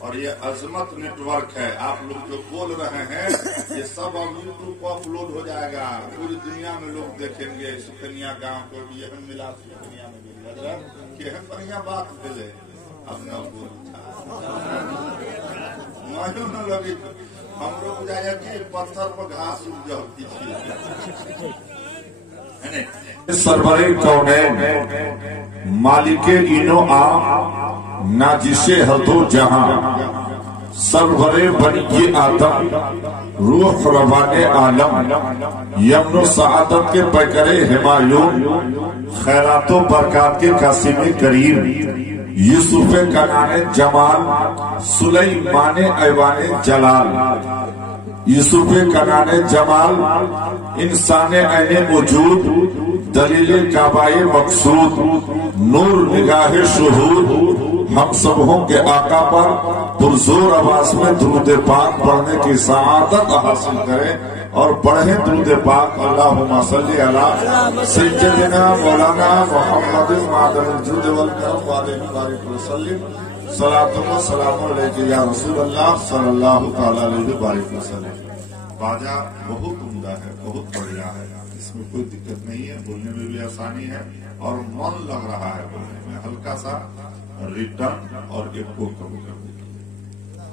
اور یہ عظمت نیٹ ورک ہے. آپ لوگ جو بول رہے ہیں یہ سب اب یوٹیوب پر اپلوڈ ہو جائے گا. پوری دنیا میں لوگ دیکھیں گے. سکنیا گاؤں کو بھی یہ ملا, سکنیا میں بھی لگ رہا کہ ہم بڑھیا بات ملے. اب نہ بول نہ لگی ہم لوگ جائے کہ پتھر پر گھاس اگ جاتی سرور کونین مالک اینو آ ناجس حدو جہاں سرور بنی آدم روح روان عالم یمن و سعادت کے پیکرے ہمایون خیرات و برکات کے قاسم کریم یوسف کنان جمال سلیمان ایوان جلال یوسف کنان جمال انسان عین وجود دلیل کعبہ مقصود نور نگاہ شہود ہم سبوں کے آقا پر پرزور آواز میں درود پاک پڑھنے کی سعادت حاصل کریں اور پڑھیں درود پاک. اللہم صلی علی سیدنا مولانا محمد معدن الجود والکرم وعلیہ وآلہ وسلم. صلاۃ و سلام علیکہ یا رسول اللہ صلی اللہ تعالی علیہ وآلہ وسلم. باجا بہت عمدہ ہے, بہت بڑھیا ہے, اس میں کوئی دقت نہیں ہے, بولنے میں بھی آسانی ہے اور من لگ رہا ہے بولنے میں. ہلکا سا ریٹرن اور ایک کو کم کر دیجیے,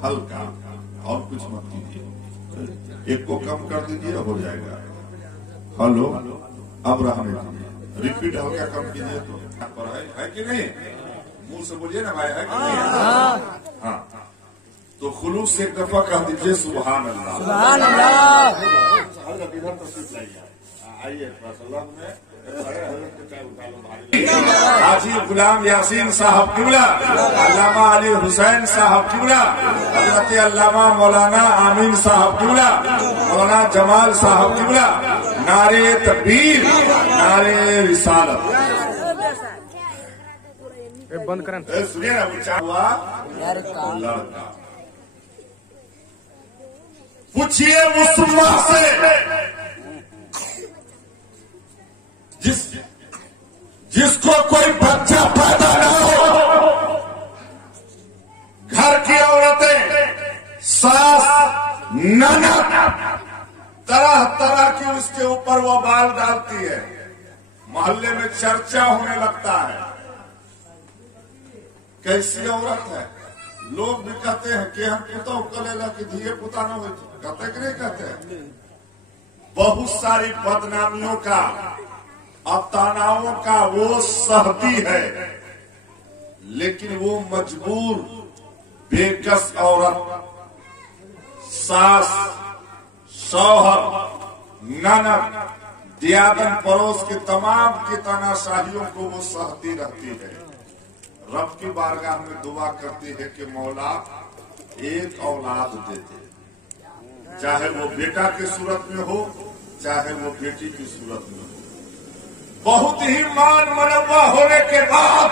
ہلکا اور کچھ مت کیجیے, ایک کو کم کر دیجیے ہو جائے گا. ہلو اب رہنے دیجیے, ریپیٹ ہلکا کم کیجیے تو ہے کہ نہیں, منہ سے بولیے نا بھائی, ہے کہ نہیں؟ ہاں تو خلوص سے ایک دفعہ کہہ دیجیے سبحان اللہ. سبحان اللہ. حاجی غلام یاسین صاحب قبلہ, علامہ علی حسین صاحب قبلہ, حضرت علامہ مولانا آمین صاحب قبلہ, مولانا جمال صاحب قبلہ. نعرے تکبیر, نعرے رسالت. بند کریں سنیے نا, بچہ ہوا لڑکا. پوچھئے اس ماں سے جس کو کوئی بچہ پیدا نہ ہو, گھر کی عورتیں ساس نند طرح طرح کی اس کے اوپر وہ بال ڈالتی ہے, محلے میں چرچا ہونے لگتا ہے. کیسی عورت ہے, لوگ بھی کہتے ہیں کہ ہم پتا کلے لا کہ دھیے پتا نہ ہوئی, کہتے کہ نہیں کہتے ہیں. بہت ساری بدنامیوں کا افسانوں کا وہ سہتی ہے, لیکن وہ مجبور بے کس عورت, ساس, شوہر, نند, دیادن پڑوس کی تمام کی تاناشاہیوں کو وہ سہتی رہتی ہے. رب کی بارگاہ میں دعا کرتی ہے کہ مولا ایک اولاد دیتے, چاہے وہ بیٹا کی صورت میں ہو چاہے وہ بیٹی کی صورت میں ہو. بہت ہی مان منوع ہونے کے بعد,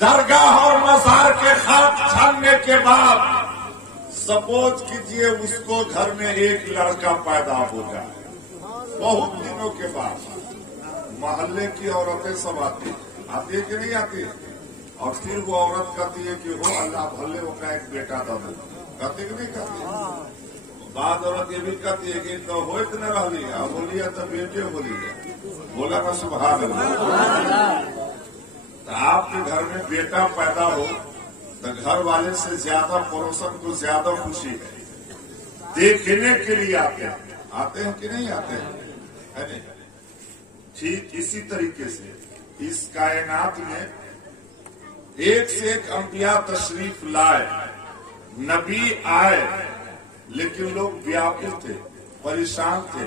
درگاہ اور مزار کے خاک چھاننے کے بعد, سپوز کیجئے اس کو گھر میں ایک لڑکا پیدا ہو جائے. بہت دنوں کے بعد محلے کی عورتیں سب آتی ہے کہ نہیں آتی, اور پھر وہ عورت کہتی ہے کہ ہو اللہ بھلے وہ کا ایک بیٹا تھا, کہتی کہ نہیں کہتی. بعد عورت یہ بھی کہتی ہے کہ تو ہو اتنے رہ لیا, بولیے تو بیٹے بولی گیا, بولا نا سبحان اللہ. تو آپ کے گھر میں بیٹا پیدا ہو تو گھر والے سے زیادہ پڑوسن کو زیادہ خوشی ہے, دیکھنے کے لیے آتے ہیں کہ نہیں آتے ہیں. ٹھیک اسی طریقے سے اس کائنات میں ایک سے ایک انبیاء تشریف لائے, نبی آئے, لیکن لوگ بیاکل تھے, پریشان تھے.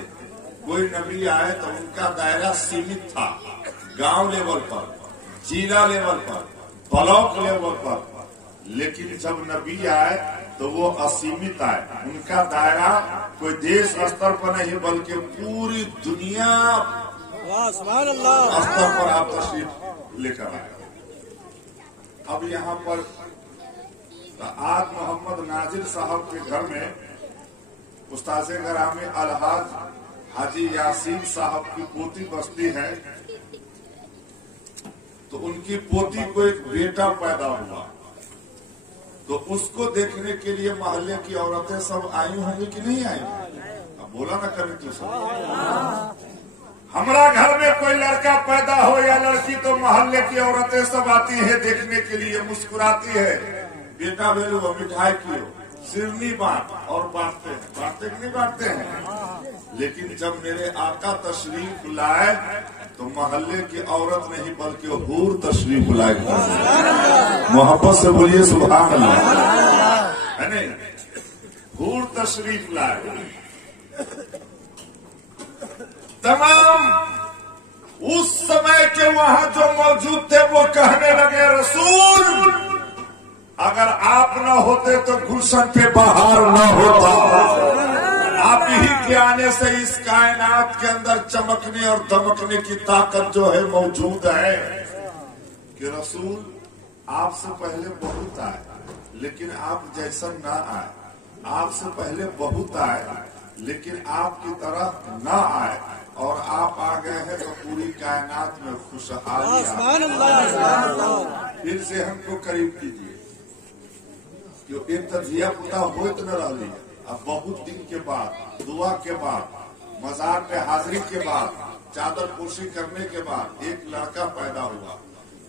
کوئی نبی آئے تو ان کا دائرہ سیمت تھا, گاؤں لیول پر, ضلع لیول پر, بلاک لیول پر. لیکن جب نبی آئے تو وہ اسیمت آئے, ان کا دائرہ کوئی دیش استر پر نہیں بلکہ پوری دنیا استر پر آپ تشریف لے کر آئے. اب یہاں پر آج محمد ناظر صاحب کے گھر میں استاذ گرامی الحاج حاجی یاسین صاحب کی پوتی بستی ہے, تو ان کی پوتی کو ایک بیٹا پیدا ہوا. तो उसको देखने के लिए मोहल्ले की औरतें सब आई होंगी कि नहीं आई? अब बोला ना कभी तू सब। हमारा घर में कोई लड़का पैदा हो या लड़की तो मोहल्ले की औरतें सब आती है देखने के लिए, मुस्कुराती है, बेटा भेलू हो, मिठाई पियो, सिरनी बांट, और बांटते कि नहीं बांटते हैं। लेकिन जब मेरे आका तशरीफ लाए तो मोहल्ले की औरत नहीं बल्कि हूर तशरीफ लाई। मोहब्बत से बोलिए सुभान अल्लाह, है नहीं? हूर तशरीफ लाए। तमाम उस समय के वहां जो मौजूद थे वो कहने लगे, रसूल अगर आप न होते तो गुलशन पे बहार न होता। आप ही के आने से इस कायनात के अंदर चमकने और दमकने की ताकत जो है मौजूद है। कि रसूल आपसे पहले बहुत आए लेकिन आप जैसा ना आए, आपसे पहले बहुत आए लेकिन आपकी तरह ना आए, और आप आ गए हैं तो पूरी कायनात में खुशहाली। फिर से हमको करीब कीजिए। एक तो धिया पुता होत न रही, अब बहुत दिन के बाद, दुआ के बाद, मजार पे हाजिरी के बाद, चादर पोशी करने के बाद एक लड़का पैदा हुआ,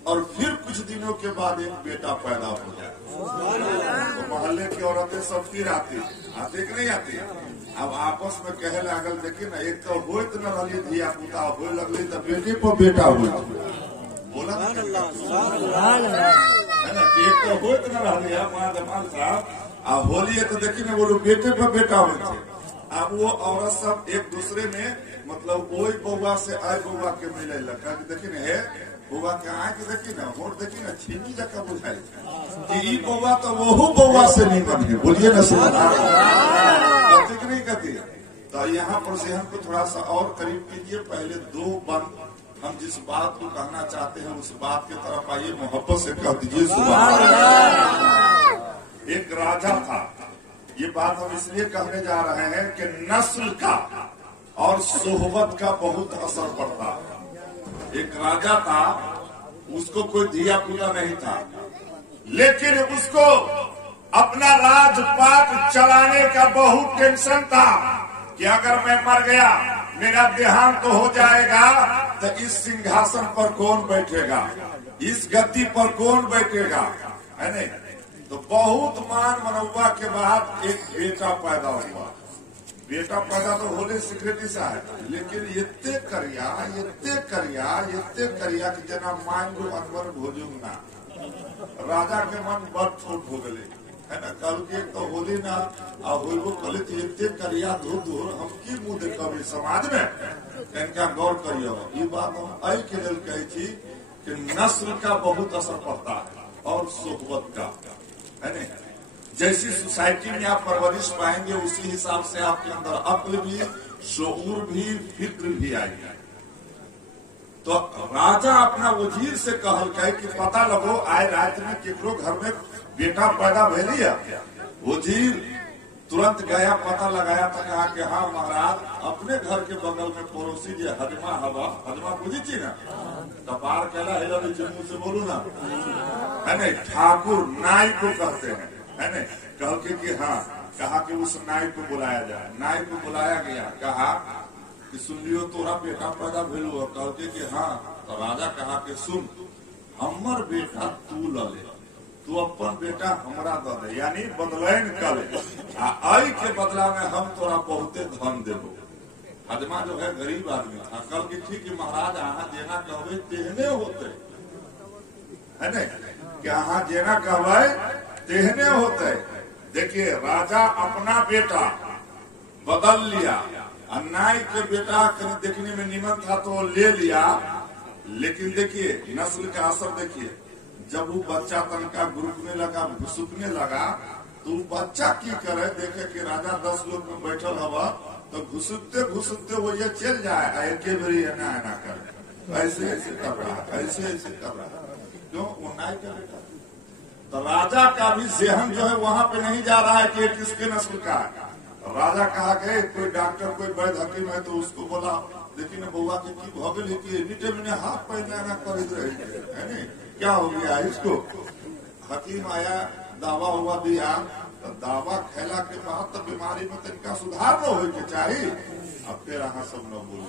और फिर कुछ दिनों के बाद एक बेटा पैदा हो जाए तो मोहल्ले की औरतें सब फिर आती कि नहीं आती? अब आपस में कहे लागल, देखिए ना, एक तो होत न रही धिया पुता, हो लगली तो बेटे पर बेटा हो। बोला है ना, एक तो होत न रही माँ जमाल साहब, अब होली है तो देखिए ना, बोलो बेटे पर बेटा हो। अब वो औरत सब एक दूसरे में मतलब वही बउआ से आय बउआ के मिले लगा, देखिए ना, है बउआ के आए कि देखिए ना, वोट देखिए ना, छीनी जगह बुझाई कि बउआ तो वो बउआ से नहीं बने। बोलिए ना ठीक नहीं कहती। तो यहाँ पर से हमको थोड़ा सा और करीब कीजिए। पहले दो बंद हम जिस बात को कहना चाहते हैं उस बात की तरफ आइए, मोहब्बत से कह दीजिए सुभान अल्लाह। एक राजा था, ये बात हम इसलिए कहने जा रहे हैं कि नस्ल का और सोहबत का बहुत असर पड़ता है। एक राजा था, उसको कोई धिया पुता नहीं था, लेकिन उसको अपना राजपाट चलाने का बहुत टेंशन था कि अगर मैं मर गया, मेरा देहांत तो हो जाएगा, तो इस सिंहासन पर कौन बैठेगा, इस गद्दी पर कौन बैठेगा, है नहीं? तो बहुत मान मनौवा के बाद एक बेटा पैदा हुआ। बेटा पैदा तो होले सिक्रेटरी साहब, लेकिन इतने करिया कि जना मान लो अनवर भोजूंग ना। राजा के मन बहुत छोट हो गए, है ना? कल के तो होली ना हो कल इतने करिया दूर हम की मुंह देखा समाज में, इनका गौर करियो। ये बात हम आई के लिए कही थी कि नस्ल का बहुत असर पड़ता है और सोहबत का, है नहीं? जैसी सोसाइटी में आप परवरिश पाएंगे उसी हिसाब से आपके अंदर अक्ल भी, शऊर भी, फिक्र भी आएगी। तो राजा अपना वजीर से कहल कि पता लगो आए रात में केकरो घर में बेटा पैदा भेली है। वजीर तुरंत गया, पता लगाया था, कहा कि हाँ महाराज, अपने घर के बगल में पड़ोसी जो हजमा हवा, हजमा बुझी थी ना, कपार कहला है मुंह से बोलू ना, है नहीं? ठाकुर नाई को कहते हैं, है नहीं? कह के हाँ, कहा कि उस नाई को बुलाया जाए। नाई को बुलाया गया, कहा कि सुन लियो तोरा बेटा पैदा भेलू। कहते कि हाँ। तो राजा कहा कि सुन, हमर बेटा तू ल ले, तू अपन बेटा हमरा द दे, यानी बदलैन कर ले, आई के बदला में हम तोरा बहुते धन देबो। हजमा जो है गरीब आदमी था, कल की ठीक कि महाराज अहाँ जेना कहबे तेहने होते, है नहीं? कि अहाँ जेना कहबे तेहने होते। देखिए, राजा अपना बेटा बदल लिया, नाई के बेटा देखने में निमन था तो ले लिया, लेकिन देखिए नस्ल का असर देखिए। जब वो बच्चा तनका गुरुकने लगा, घुसुकने लगा, तो बच्चा की करे, देखे कि राजा 10 लोग में बैठल हवा, तो घुसुकते घुसुकते वो ये चल जाए, एक बेरी एना करे, ऐसे ऐसे कर रहा, ऐसे ऐसे कर रहा, क्यों? वो नाई का बेटा। तो राजा का भी जहन जो है वहां पे नहीं जा रहा है कि किसके नस्ल का है। राजा कहा गए, कोई डॉक्टर कोई वैद्य हकीम है तो उसको बोला, देखिए ना बउआ के की भगल है कि एनी टाइम हाथ पैर ना कर रही है नहीं, क्या हो गया इसको? हकीम आया, दावा हुआ दिया तो दावा खेला के बाद तो बीमारी में तनिका सुधार न हो के चाहिए। अब फिर अहाँ सब न बोले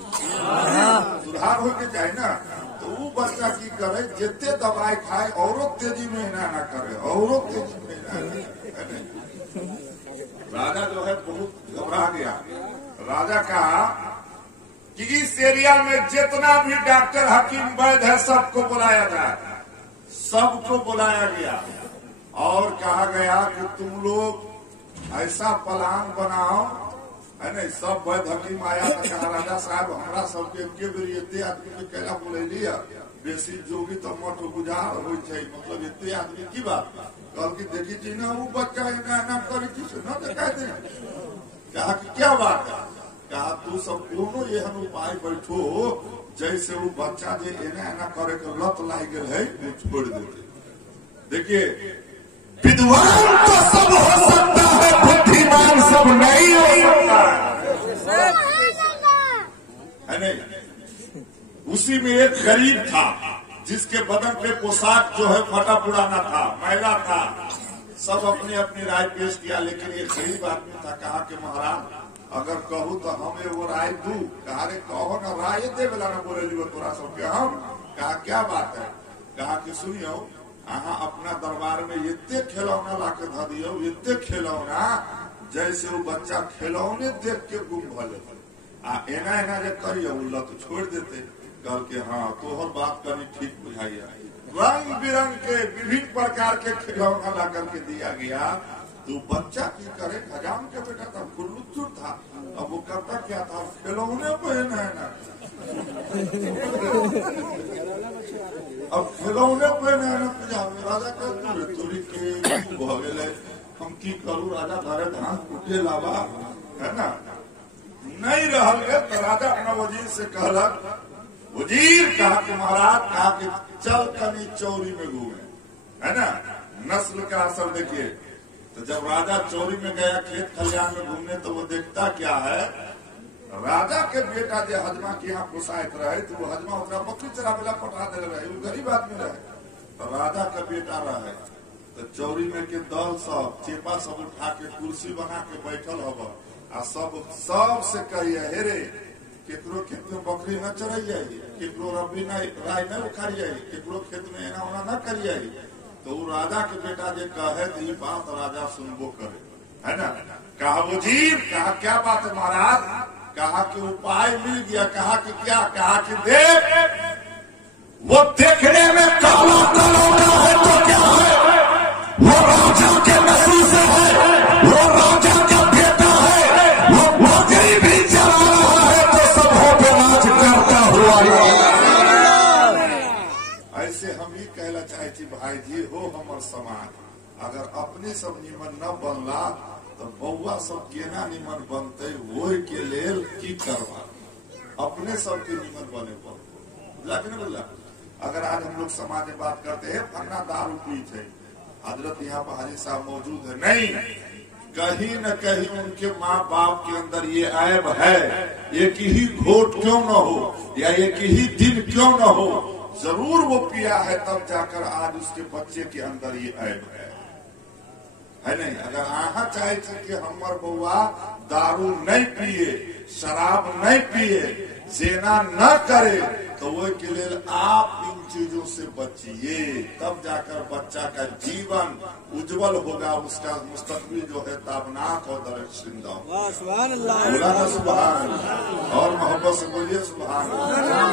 सुधार हो के चाहिए ना। तो वो बच्चा की करे जितने दवाई खाए औरों तेजी में ना करे, औरों तेजी में ना। राजा जो है बहुत घबरा गया। राजा कहा कि इस एरिया में जितना भी डॉक्टर हकीम वैद्य है सबको बुलाया जाए। सबको बुलाया गया और कहा गया कि तुम लोग ऐसा प्लान बनाओ, है नहीं। सब वैद्य हकीम आया तो कहा राजा साहब हमारा सबके के बेर एते आदमी के कैला बोले लिया बेसी जोगी तो मठ गुजार हो, मतलब एते आदमी की बात कल की देखी थी ना वो बच्चा ना करी थी न देखा थे। कहा कि क्या बात है। कहा तू सब दोनों एहन उपाय बैठो जैसे वो बच्चा जो एना करे के लत लाई गए है वो छोड़ देते। देखिए विद्वान तो सब हो सकता है, बुद्धिमान सब नहीं हो सकता है नहीं। उसी में एक गरीब था जिसके बदन पे पोशाक जो है फटा पुराना था, मैला था। सब अपनी अपनी राय पेश किया, लेकिन एक गरीब आदमी था। कहा कि महाराज अगर कहूँ तो हम एगो राय दू। कहा रे कहो ना, राय दे बेला ना बोले लियो तोरा सबके हम। कहा क्या बात है। कहा कि सुनियो अहाँ अपना दरबार में इतने खिलौना ला के ध दियो, इतने खिलौना जैसे वो बच्चा खिलौने देख के गुम भले एना एना जो करियो लत छोड़ देते। कल के हाँ तोहर बात करी ठीक बुझाइया। रंग बिरंग के विभिन्न प्रकार के खिलौना ला करके दिया गया। तो बच्चा की करे खजान के बेटा था, खुल्लुचुर था। अब वो करता क्या था, खिलौने पहना है ना। अब खिलौने पहना है ना पंजाब। राजा कहते चोरी के भगेले हम की करूँ। राजा घरे धान कुटे लावा है ना नहीं रहल गए। तो राजा अपना वजीर से कहलक। वजीर कहा कि महाराज कहा कि चल कनी चौरी में घूमे, है ना। नस्ल का असर देखिए। तो जब राजा चौरी में गया खेत खलियान में घूमने तो वो देखता क्या है, राजा के बेटा जो हजमा के यहाँ पोसाइत रहे तो वो हजमा उतना बकरी चरावेला पटा दे रहे। वो गरीब आदमी रहे तो राजा का बेटा रहे। तो चौरी में के दल सब चेपा सब उठा के कुर्सी बना के बैठल हब आ सब से कहिए हे रे केकरो खेत में बकरी न चढ़ जाये, केकरो रबी राय न उखाड़ जाये, केकरो खेत में एना ओना न कर जाये। तो वो राजा के बेटा जो कहे तो ये बात राजा सुनबो करे, है ना। कहा वजीर कहा क्या बात है महाराज। कहा कि उपाय मिल गया। कहा कि क्या। कहा कि देख वो देखने में काला कलौटा है तो क्या है, वो राजा के नस्ल से है, वो राजा का बेटा है, वो बकरी भी चला रहा है तो सब हो पे नाच करता हुआ। ऐसे हम ही कहना चाहे थी भाई जी हो हमर समाज। अगर अपने सब निमन न बनला तो बउआ सब केना निमन बनते वो के लेल की करवा। अपने सब के निमन बने पर बोला। अगर आज हम लोग समाज में बात करते हैं फन्ना दारू पीते है, हजरत यहाँ पर हाजी साहब मौजूद है नहीं, कहीं न कहीं उनके माँ बाप के अंदर ये ऐब है। एक ही घोट क्यों न हो या एक ही दिन क्यों न हो, जरूर वो पिया है तब जाकर आज उसके बच्चे के अंदर ये ऐब है नहीं। अगर आहा चाहे कि हमार बउआ दारू नहीं पिए, शराब नहीं पिए, जेना न करे तो वो के लिए आप इन चीजों से बचिए। तब जाकर बच्चा का जीवन उज्जवल होगा, उसका मुस्तकबिल जो है ताबनाक और दरख्शिंदा। सुभान अल्लाह, सुभान अल्लाह। और मोहब्बत से बोलिए सुभान अल्लाह।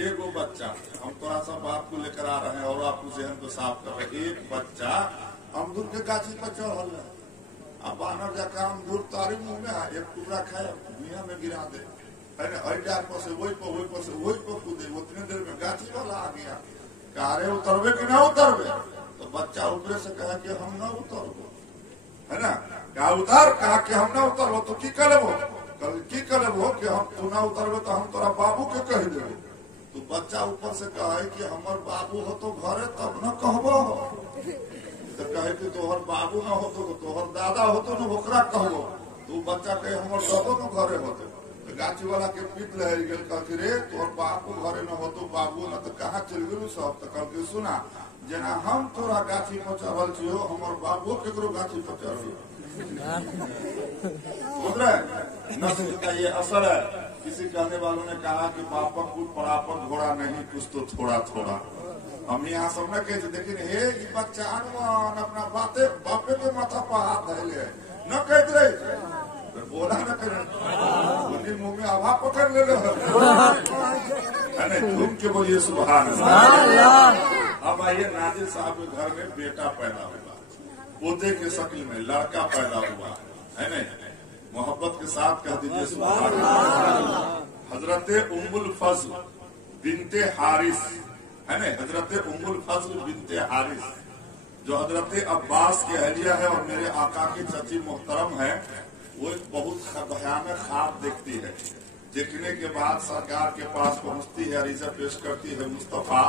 एगो बच्चा हम थोड़ा सा बात को लेकर आ रहे हैं और आपको जहन को साफ कर रहे। एक बच्चा अमदूर के गाछी पर चढ़ल है, अब बानर जाकर अमदूर तारी मुंह में एक टुकड़ा खाए दुनिया में गिरा दे, है ना। डार पर से वही पर कूदे, उतने देर में गाछी वाला आ गया। कहा रे उतरबे कि ना उतरबे। तो बच्चा ऊपर से कहा कि हम न उतरबो, है ना। कहा उतर। कहा कि हम न उतरबो तो की करबो। कल की करबो कि हम तू न उतरबे तो हम तोरा बाबू के कह देबो। तो बच्चा ऊपर से कहे कि हमार बाबू हो तो घरे तब न कहबो। तो कहे कि तोहर बाबू न हो तो तोहर दादा हो तो न ओकरा कहबो। तो बच्चा कहे हमार दादो न घरे होते। तो गाछी वाला के पीट लहर गए। कह रे तोहर बाबू घरे न हो तो बाबू न तो कहाँ चल गलू सब। तो कल के सुना जना हम तोरा गाछी पर चढ़ल छियो, हमर बाबू केकरो गाछी पर चढ़ल नस्ल का ये असर है। किसी कहने वालों ने कहा कि बापक कुछ परापक घोड़ा नहीं, कुछ तो थोड़ा थोड़ा। हम यहाँ सब न कहे लेकिन हे बच्चा अनमान अपना बापे के माथा पर हाथ धैले न कहते रहे, बोला न करे मुंह में आभा पकड़ ले घूम के बोलिए सुभान अल्लाह। अब आइए नाजिर साहब के घर में बेटा पैदा हुआ, पोते के शक्ल में लड़का पैदा हुआ है नहीं, मोहब्बत के साथ कह दीजिए सुभान अल्लाह। हजरत उम्मुल फज़ल बिनते हारिस है नहीं, हजरत उम्मुल फज़ल बिनते हारिस जो हजरत अब्बास की अहलिया है और मेरे आका की चाची मोहतरम है, वो एक बहुत भयानक ख्वाब देखती है। देखने के बाद सरकार के पास पहुंचती है, अरीजा पेश करती है, मुस्तफा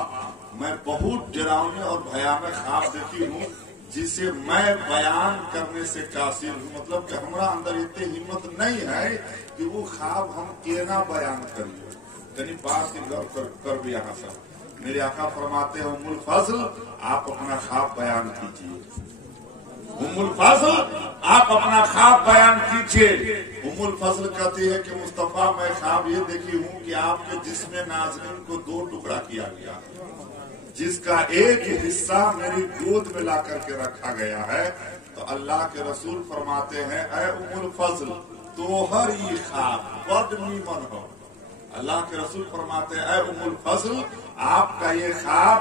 मैं बहुत डरावने और भयानक ख्वाब देखी हूँ जिसे मैं बयान करने से कासिर हूँ। मतलब कि हमारा अंदर इतनी हिम्मत नहीं है कि वो ख्वाब हम केना बयान करिए। यानी बात की गौर कर भी यहाँ सब मेरे आका फरमाते हैं उम्मुल फज़ल आप अपना ख्वाब बयान कीजिए, उम्मुल फज़ल आप अपना ख्वाब बयान कीजिए। उम्मुल फज़ल कहती है कि मुस्तफा मैं ख्वाब ये देखी हूँ कि आपके जिस्म नाज़रीन को 2 टुकड़ा किया गया, जिसका एक हिस्सा मेरी गोद में ला करके रखा गया है। तो अल्लाह के रसूल फरमाते हैं ऐ उम्मुल फज़ल तोहर ये ख्वाब बड़ नीमन हो। अल्लाह के रसूल फरमाते हैं ऐ उम्मुल फज़ल आपका ये ख्वाब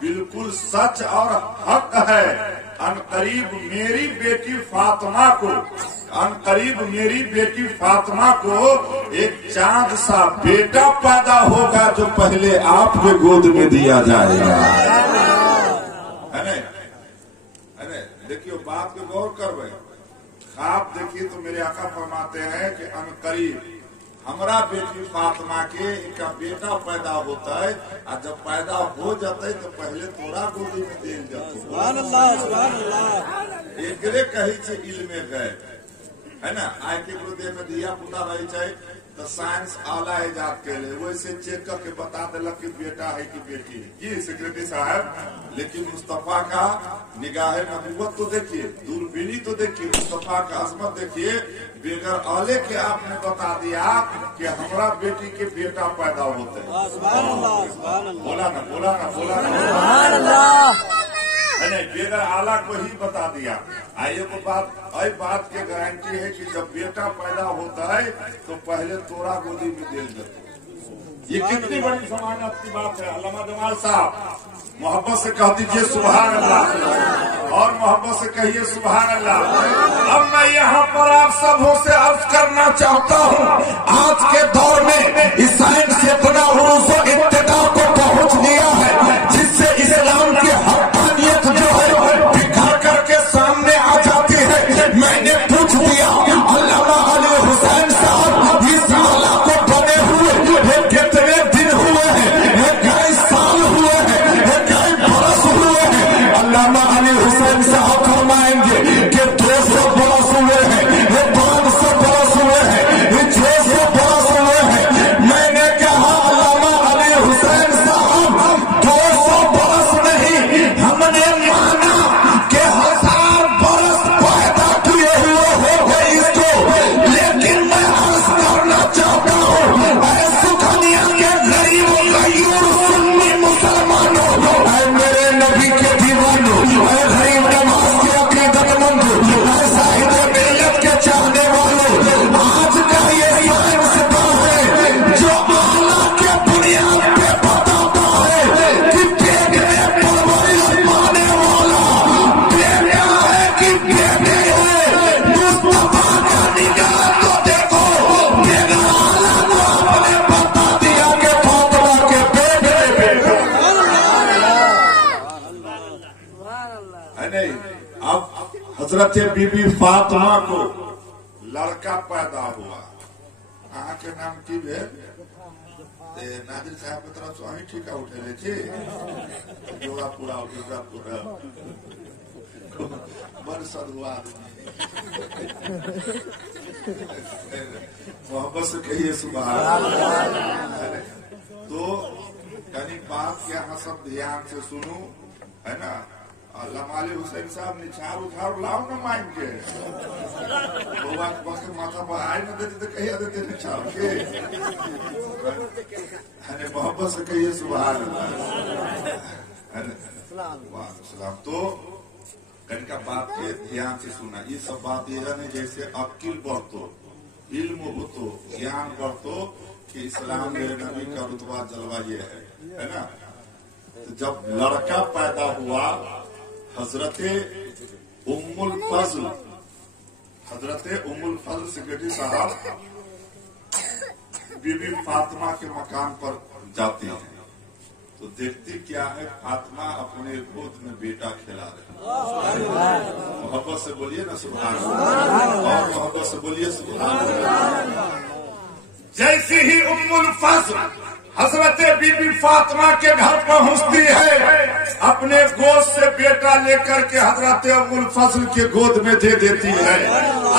बिल्कुल सच और हक है। अनकरीब मेरी बेटी फातिमा को, अनकरीब मेरी बेटी फातिमा को एक चांद सा बेटा पैदा होगा जो पहले आपके गोद में दिया जाएगा। है नहीं? देखिए बात को गौर कर रहे, ख्वाब देखिए तो मेरे आका फरमाते हैं कि अनकरीब हमारा बेटी फातिमा के इनका बेटा पैदा होता है, और जब पैदा हो जाता है तो पहले तोरा गोदी में दिल जाता है। एक कही से इल्मे गए है ना, आय के गोदी में दिया पुता रही चाहे तो साइंस आला इजाद के लिए वैसे चेक करके बता दिलक कि बेटा है कि बेटी है। जी सेक्रेटरी साहब, लेकिन मुस्तफा का निगाह नबूवत तो देखिए, दूरबीनी तो देखिए, मुस्तफा का अजमत देखिए, बेगर आले के आपने बता दिया कि हमारा बेटी के बेटा पैदा होते हैं। बोला ना बोला ना बोला ना, नहीं बेगर आला को ही बता दिया। आइए को बात की गारंटी है कि जब बेटा पैदा होता है तो पहले तोरा गोदी में दिल जाता। ये कितनी बड़ी समानत की बात है। अल्लामा जमाल साहब मोहब्बत से कह दीजिए सुभान अल्लाह, और मोहब्बत से कहिए सुभान अल्लाह। अब मैं यहाँ पर आप सबों से अर्ज करना चाहता हूँ, आज के दौर में इस साइंस से इतना उरूज़ व इब्तिदा को पहुँच दिया है जिससे इस्लाम की हक़ानियत जो है बिखर करके सामने आ जाती है। मैंने पूछ दिया अल्लामा अली हुसैन साहब इस माला को बने हुए कितने दिन हुए हैं, कई साल हुए हैं, कई बरस हुए हैं। अल्लामा अली हुसैन साहब फरमाएंगे कि 200 बरस हुए हैं, 500 बरस हुए हैं, 600 बरस हुए हैं। मैंने कहा अल्लामा अली हुसैन साहब 200 बरस नहीं, हमने माना कि 1000 बरस पैदा किए हुए हो गए इसको। लेकिन मैं अर्ज करना चाहता हूँ ऐ सुखनिया के गरीबों गयूर सुन्नी मुसलमानों, ऐ मेरे नबी के दीवानों, ऐ गरीब नवाज के अकीदतमंद, ऐ साहिब मिल्लत के चाहने वालों, आज का ये साइंस है जो आला के बुनियाद पे बताता है कि पेट में परवरिश पाने वाला बेटा है कि बेटे है। मुस्तफा का निगाह तो देखो, मेरा आला को आपने बता दिया कि फातिमा के बेटे बेटा है नहीं। अब हजरत बीबी फातिमा को लड़का पैदा हुआ। अहाँ के नाम की भेल? नादिर साहब के तरफ से अही ठीका उठेले छी, जोड़ा पूरा बड़ सदुआ मोहब्बत से कहिए सुभान अल्लाह। तो यानी बात के यहाँ सब ध्यान से सुनू है ना। अल्लाह माली हुसैन साहब निछार उठार लाओ ना माइन के बउआ के माथा पर आए न देते तो कहिया देते निछार के है मोहब्बत से कहिए सुभान अल्लाह। तो कनिका बात के ध्यान से सुना। ये सब बात यह है जैसे अक्ल बढ़तो, इल्म होतो, ज्ञान बढ़तो कि इस्लाम में नबी का रुतबा जलवा ये है ना। तो जब लड़का पैदा हुआ हजरते उम्मुल फजल सेक्रेटरी साहब बीबी फातिमा के मकान पर जाती है तो देखती क्या है, फातिमा अपने गोद में बेटा खिला रहे। मोहब्बत से बोलिए ना सुभान अल्लाह, और मोहब्बत से बोलिए सुभान अल्लाह। जैसी ही उम्मुल फजल हजरत बीबी फातिमा के घर पहुंचती है, अपने गोद से बेटा लेकर के हजरत उम्मुल फजल के गोद में दे देती है।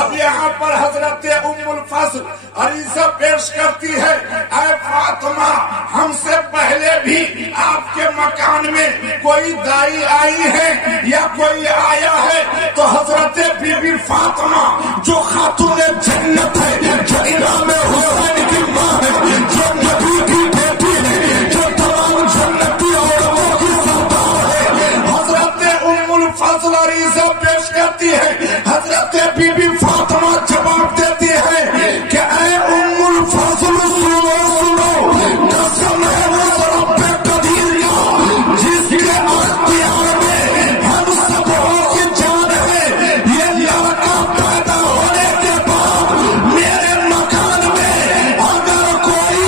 अब यहाँ पर हजरत उम्मुल फजल अरीज़ा पेश करती है, ऐ फातिमा, हमसे पहले भी आपके मकान में कोई दाई आई है या कोई आया है? तो हजरत बीबी फातिमा जो खातून जन्नत है, जो इमाम हुसैन की माँ है, जो नबी की बेटी है, जो तमाम जन्नती औरतों की सरदार है, हजरत उम्मुल फजल अरीज़ा पेश करती है। हजरत बीबी फातिमा जवाब देती है कि ऐ उम्मुल फजल सुनो सुनो, कसम है उस रब्बे कदीर का जिसके अख्तियार में हम सबों की जान है। ये लड़का पैदा होने के बाद मेरे मकान में अगर कोई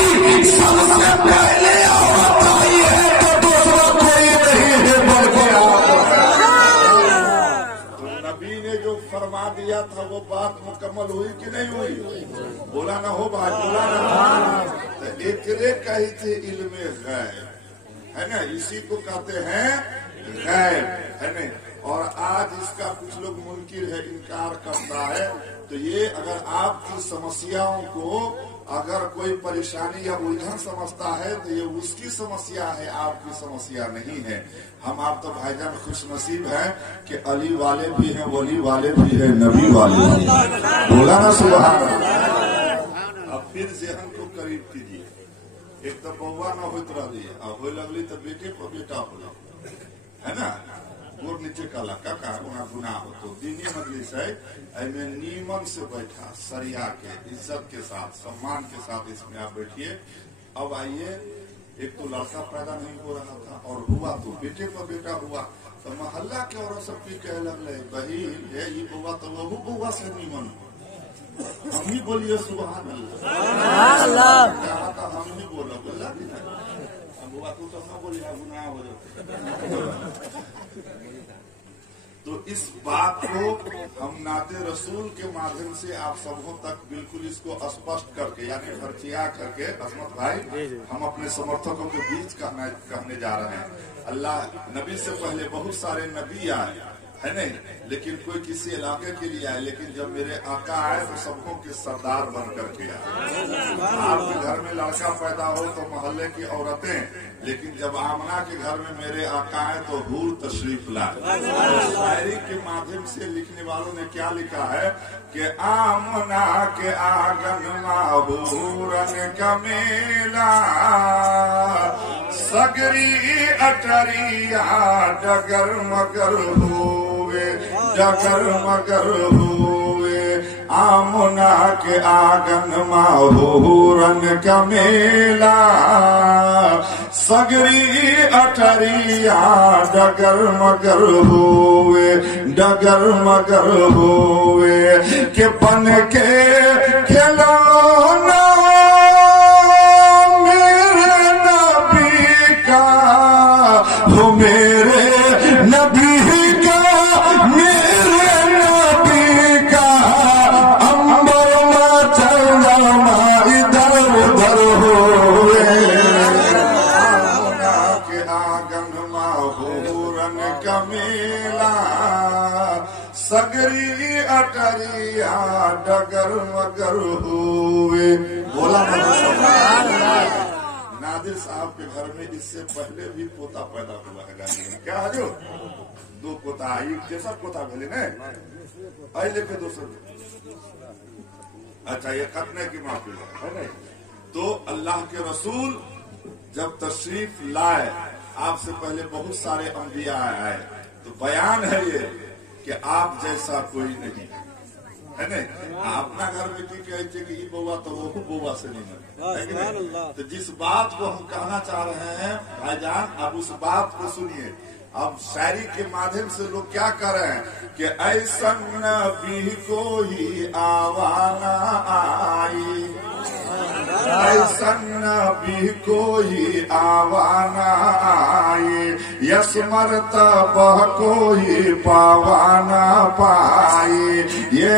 सबसे पहले औरत आई है तो दूसरा कोई नहीं है बल्कि तो नबी ने जो फरमा दिया था वो बात मुकम्मल हुई कि नहीं हुई? बोला ना हो बात, बोला ना। तो एक कही थी इल्मे गैब, है ना, इसी को कहते हैं गैब, है ना। और आज इसका कुछ लोग मुनकिर है, इनकार करता है। तो ये अगर आपकी समस्याओं को अगर कोई परेशानी या उलझन समझता है तो ये उसकी समस्या है, आपकी समस्या नहीं है। हम आप तो भाईजान खुश नसीब है कि अली वाले भी हैं, वली वाले भी हैं, नबी वाले भी हैं। बोला ना सुभान अल्लाह। अब फिर जहन को करीब कीजिए। एक तो बउआ न होत रही और हो लगली तो बेटे पर बेटा हो, है ना। गोर नीचे काला काका गुनाह हो तो दीनी मजलिस है, में नीमन से बैठा सरिया के इज्जत के साथ सम्मान के साथ इसमें आप बैठिए। अब आइए, एक तो लड़का पैदा नहीं हो रहा था और हुआ तो बेटे पर बेटा हुआ तो मोहल्ला के औरत सब की कह लगले, बहिन ये बउआ तो वो बउआ से नीमन हो। हम ही बोलिए सुभान अल्लाह, हम ही बोलो बोला कि बउआ तू तो न बोलिए गुनाह हो जाते। तो इस बात को हम नाते रसूल के माध्यम से आप सबों तक बिल्कुल इसको स्पष्ट करके यानी खर्चिया करके असमत भाई हम अपने समर्थकों के बीच कहने जा रहे हैं। अल्लाह नबी से पहले बहुत सारे नबी आए, है नहीं, लेकिन कोई किसी इलाके के लिए आए, लेकिन जब मेरे आका आए तो सबको के सरदार बन करके आए। आपके घर में लड़का पैदा हो तो मोहल्ले की औरतें, लेकिन जब आमना के घर में मेरे आका आए तो हूर तशरीफ लाए। शायरी के माध्यम से लिखने वालों ने क्या लिखा है कि आमना के आंगन माहूरन का मेला, सगरी अटरिया डगर मगर हुए, डगर मगर हुए। आमना के आंगन माहूरन का मेला, सगरी अटरिया डगर मगर हुए, डगर मगर हुए। के बन के खिलौना मेरे नबी का, हो मेरे नबी का, मेरे नबी का। अंबर में चलना इधर उधर हुए, के आंगन माहूरन का मेला, सगरी अटरिया डगर मगर हुए। बोला नादिर साहब के घर में इससे पहले भी पोता पैदा हुआ है गांधी में। क्या है जो 2 पोता एक जैसा पोता भेले ने आई लेके दोसर। अच्छा ये खतने की माफी है नहीं। तो अल्लाह के रसूल जब तशरीफ लाए आपसे पहले बहुत सारे अंबिया आए, तो बयान है ये कि आप जैसा कोई नहीं है नहीं। अपना घर में की कहते कि ये बउआ तो वो बउआ से नहीं है कि नहीं? तो जिस बात को हम कहना चाह रहे हैं भाईजान, अब उस बात को सुनिए। अब शायरी के माध्यम से लोग क्या कर रहे हैं कि ऐसा नबी को ही आवाना आई, ऐसा नबी को ही आवाना आई, यसमरतबा को ही पावाना पाई, ये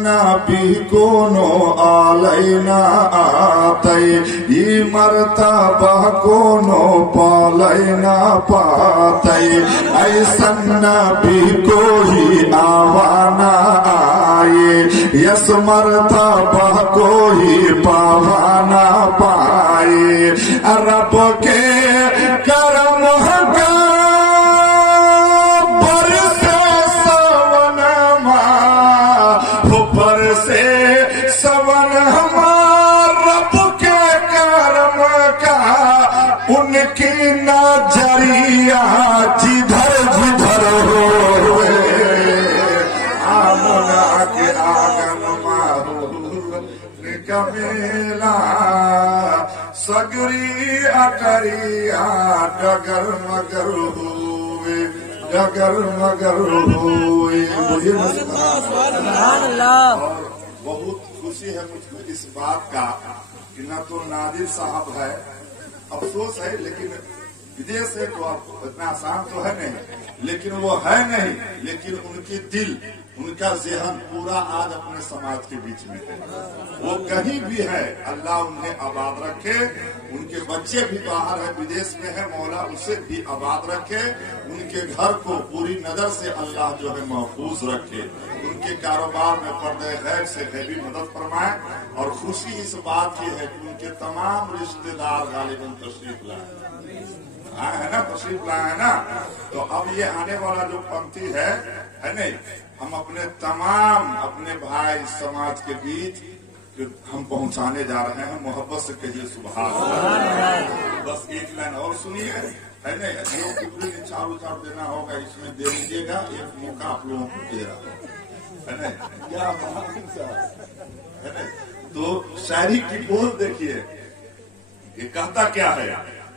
नबी को नो आलैना आते, ये मरतबा को नो पालैना पाते, ऐसा नबी को ही आवाना आए, यसमरतबा को ही पावाना पाए, रब के करम का बरसे सवन ऊपर से सवन रब के करम का, उनकी नजरिया जिधर जिधर होवे, आमना के आंगन कमेला सगरी अटरिया डगर मगर हुए, डगर मगर हुए। मुझे बहुत खुशी है मुझको इस बात का कि न तो नादिर साहब है, अफसोस है, लेकिन विदेश है तो आप इतना आसान तो है नहीं, लेकिन वो है नहीं, लेकिन उनकी दिल उनका ज़हन पूरा आज अपने समाज के बीच में है। वो कहीं भी है, अल्लाह उन्हें आबाद रखे। उनके बच्चे भी बाहर है, विदेश में है, मौला उसे भी आबाद रखे। उनके घर को पूरी नजर से अल्लाह जो है महफूज रखे। उनके कारोबार में पर्दे गैब से गैबी मदद फरमाए। और खुशी इस बात की है कि उनके तमाम रिश्तेदार गालिबन तशरीफ लाए आए है ना, तशरीफ लाए है ना। तो अब ये आने वाला जो पंक्ति है नहीं, हम अपने तमाम अपने भाई समाज के बीच हम पहुंचाने जा रहे हैं। मोहब्बत से कहिए सुभान अल्लाह। बस एक लाइन और सुनिए है नहीं, जो कितनी चार उचार देना होगा इसमें दे दीजिएगा। एक मौका आप लोगों को दे रहा है नहीं, क्या है नहीं। तो शायरी की बोल देखिए, ये कहता क्या है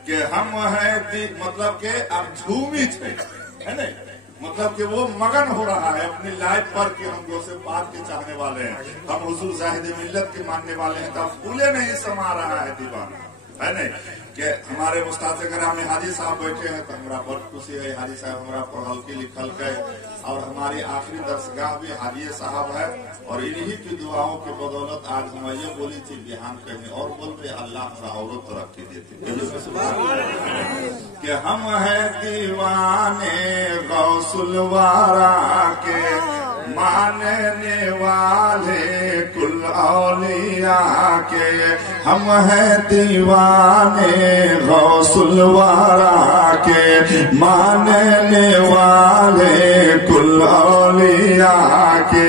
कि हम है मतलब के अब झूमित है नहीं, मतलब कि वो मगन हो रहा है अपनी लाइफ पर कि हम गौसे पाक के चाहने वाले हैं, हम हुजूर जाहिद मिल्लत के मानने वाले हैं। तो फूले नहीं समा रहा है दीवाना है नहीं कि हमारे मुस्ताद ग्राम में हाजी साहब बैठे हैं, तो हमारा बहुत खुशी है। हाजी साहब हमारा पढ़ल के लिखल के, और हमारी आखिरी दर्शगाह भी हाजी साहब है। और इन्हीं की दुआओं की बदौलत आज हम ये बोली थी बिहान कहीं और बोल रहे, अल्लाह हमारा औरत तरक्की देती कि हम है दीवाने गौसुलवारा के, मानने वाले कुल औलिया के। हम है दीवाने गौसुलवारा के, मानने वाले कुल औलिया के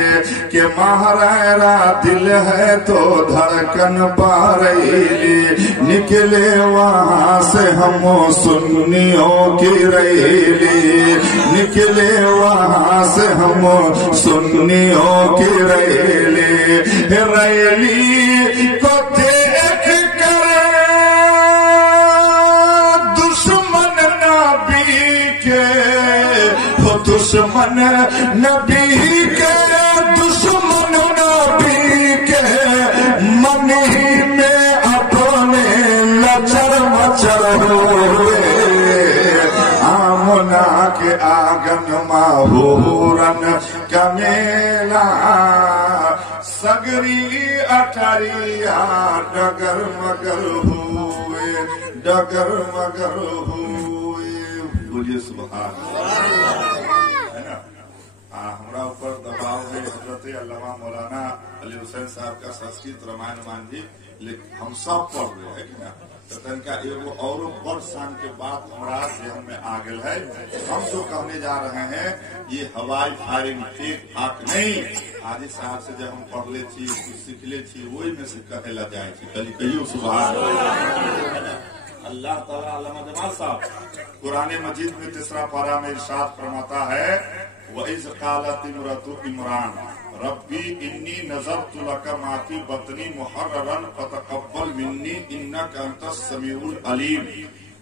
महारा दिल है तो धड़कन पारैली, निकले वहाँ से हम सुन्नियों की रैली, निकले वहाँ से हम सुन्नियों की रैली। रैली को देख कर दुश्मन नबी के, हो दुश्मन नबी के, दुश्मन नबी के मन ही में अपने लचर मचर हुए। आमना के आंगन माहूरन कमेला, सगरी अटरिया डगर मगर हुए, डगर मगर हुए। बोलिए सुभान है ना। हमारा ऊपर दबाव है हजरत अल्लामा मौलाना अली हुसैन साहब का संस्कृत रामायण मान जी लेकिन हम सब पढ़ रहे हैं कि ना, तो तनका एगो और बड़ शान के बात हमारा जेहन में आ गल है। हम जो कहने जा रहे हैं ये हवाई फायरिंग ठीक ठाक नहीं। हाजी साहब से जब हम पढ़ले छी कुछ सीखले छी वही में से कहे ला जाए छी कली कहियो सुभान अल्लाह ताला। अल्लामा जमाल साहब कुरान मजीद में 3 पारा में इरशाद फरमाता है वइज़ क़ालत इमरतु इमरान रब्बी इन्नी नज़रतु लका मा फ़ी बतनी मुहर्ररन फतक़ब्बल मिन्नी इन्नका अंतस समीउल अलीम।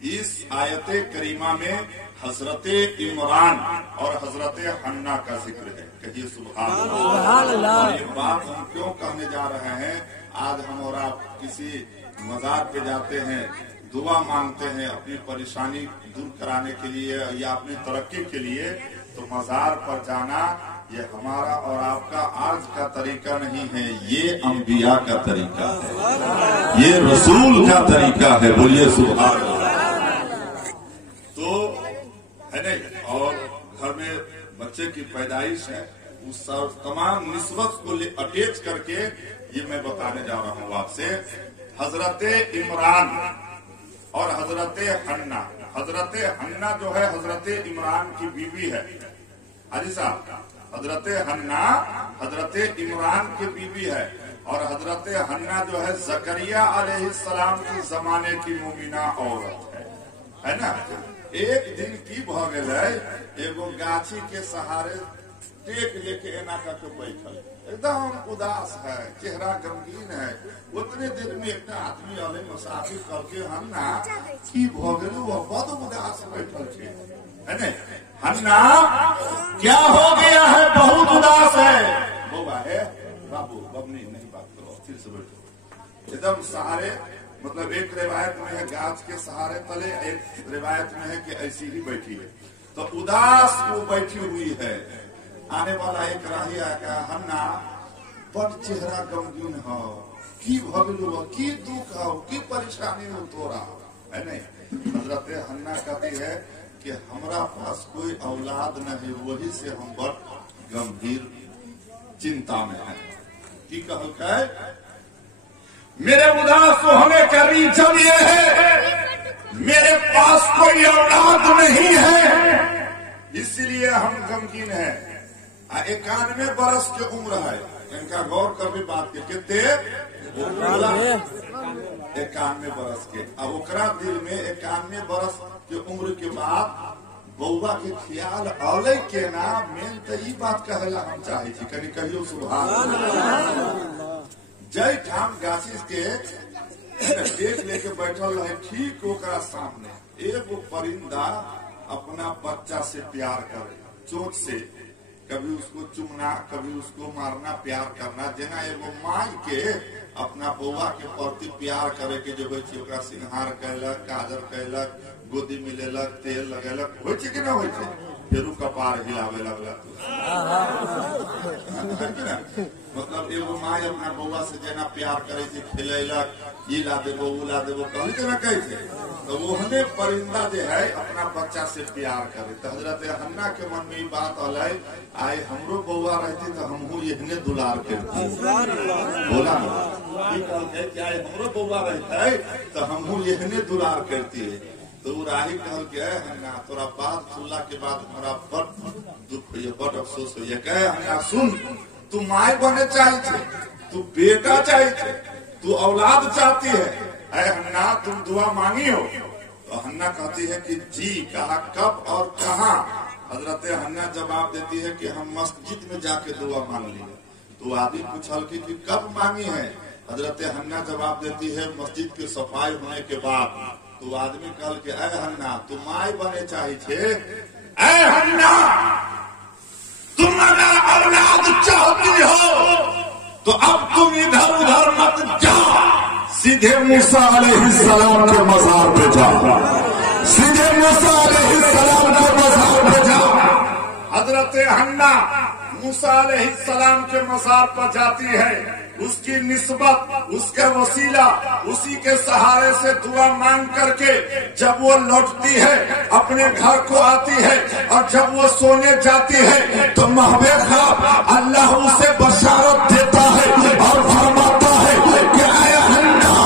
इस आयत करीमा में हजरत इमरान और हजरत हन्ना का जिक्र है। कहिए सुभान अल्लाह। ये बात हम क्यों कहने जा रहे हैं? आज हम और आप किसी मज़ार पे जाते हैं, दुआ मांगते हैं अपनी परेशानी दूर कराने के लिए या अपनी तरक्की के लिए, तो मज़ार पर जाना ये हमारा और आपका आज का तरीका नहीं है, ये अंबिया का तरीका है, ये रसूल का तरीका है। बोलिए सुभान अल्लाह। तो है नहीं, और घर में बच्चे की पैदाइश है, उस तमाम निस्बत को अटैच करके ये मैं बताने जा रहा हूँ आपसे। हजरत इमरान और हजरत हन्ना। हजरत हन्ना जो है हजरत इमरान की बीवी है। हाजी साहब, हजरत हन्ना हजरत इमरान की बीवी है और हजरत हन्ना जो है जकरिया अलैहिस्सलाम के जमाने की मुमीना औरत है ना। एक दिन की भगल है, एगो गाछी के सहारे टेक लेके एना का तो बैठल, एकदम उदास है, चेहरा गमगीन है। उतने दिन में एक आदमी आले मुसाफिर करके हन्ना की भगल वो बहुत उदास बैठल थे, है न। हन्ना क्या हो गया है, बहुत उदास है। बोबा है बाबू बबनी नहीं बात करो, फिर से बैठो। एकदम सहारे, मतलब एक रिवायत में है गाछ के सहारे तले, एक रिवायत में है कि ऐसी ही बैठी है। तो उदास वो बैठी हुई है। आने वाला एक राही आया, हन्ना बड़ चेहरा गमगीन हो, की भगलू हो, की दुख हो, की परेशानी हो तोरा, है नहीं। हजरत हन्ना कहती है कि हमरा पास कोई औलाद न है, वही से हम बड़ गंभीर चिंता में है। की कहल है, मेरे उदास होने का रीजन ये है मेरे पास कोई औलाद नहीं है, इसलिए हम गमगीन है। 91 बरस की उम्र है इनका, गौर कभी बात के कितने 91 बरस के। अब ओकरा दिल में 91 बरस के उम्र के बाद बउआ के ख्याल औले के ना, मेन तो ये बात कहला हम चाहे थी, कहीं कहियो सुभान अल्लाह। जय ठाम गाछी के पेट लेके बैठल रहे, ठीक ओकरा सामने एगो परिंदा अपना बच्चा से प्यार करे, चोट से कभी उसको चुमना, कभी उसको मारना, प्यार करना, जेना एगो माई के अपना बउआ के प्रति प्यार करे के जो है, सिंहार कैलक, काजर कैलक, गोदी मिलेलक, तेल लगेलक, हो कि ना हो, फिर कपार हिलावे लगलक। मतलब एगो माई अपना बउआ से जेना प्यार करे थी, खिलेलक, ई ला देबो उ ला देबो कहल के ना कहे थे। तो वो हमें परिंदा जो है अपना बच्चा से प्यार करे। तो हजरत हन्ना के मन में ये बात आल, आए हमरो बउआ रहती तो हमहू यहने दुलार करती, बोला क्या हमरो बउआ रहता है तो हमहू यहने दुलार करती है। तो राही कहल के हन्ना तोरा बात सुनला के बाद हमारा बड़ दुख हुई, बड़ अफसोस हुई। कहे हन्ना सुन, तू माय बने चाहे थे, तू बेटा चाहे थे, तू औलाद चाहती है, ऐ हन्ना तुम दुआ मांगी हो? तो हन्ना कहती है कि जी। कहा कब और कहाँ? हजरत हन्ना जवाब देती है कि हम मस्जिद में जाके दुआ मांग ली। तो आदमी पूछल कि कब मांगी है? हजरत हन्ना जवाब देती है मस्जिद की सफाई होने के बाद। तो आदमी कहल के ऐ हन्ना तुम माय बने चाहे थे, ऐ हन्ना तुम अगर औलाद चाहती हो तो अब तुम इधर उधर मत जाओ, सीधे मूसा अलैहिस्सलाम के मज़ार पे जाओ, सीधे मूसा अलैहिस्सलाम के मज़ार पे जाओ। हजरत हन्ना मूसा अलैहिस्सलाम के मज़ार पर जाती है, उसकी निस्बत, उसके वसीला, उसी के सहारे से दुआ मांग करके जब वो लौटती है अपने घर को आती है, और जब वो सोने जाती है तो महबे ख्वाब अल्लाह उसे बशारत देता है और फरमाता है कि ऐ हन्ना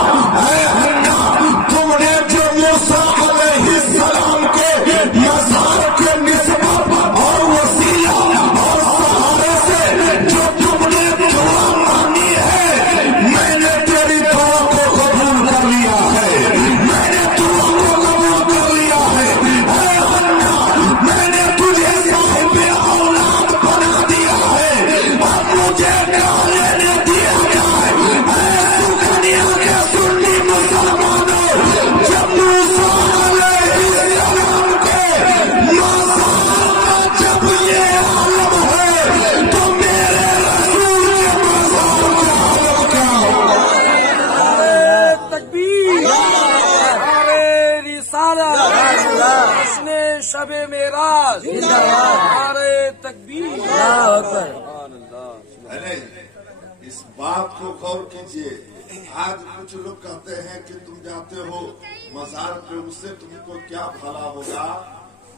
नारे तकबीर। अरे इस बात को गौर कीजिए। आज कुछ लोग कहते हैं कि तुम जाते हो मजार पे, उससे तुमको क्या भला होगा,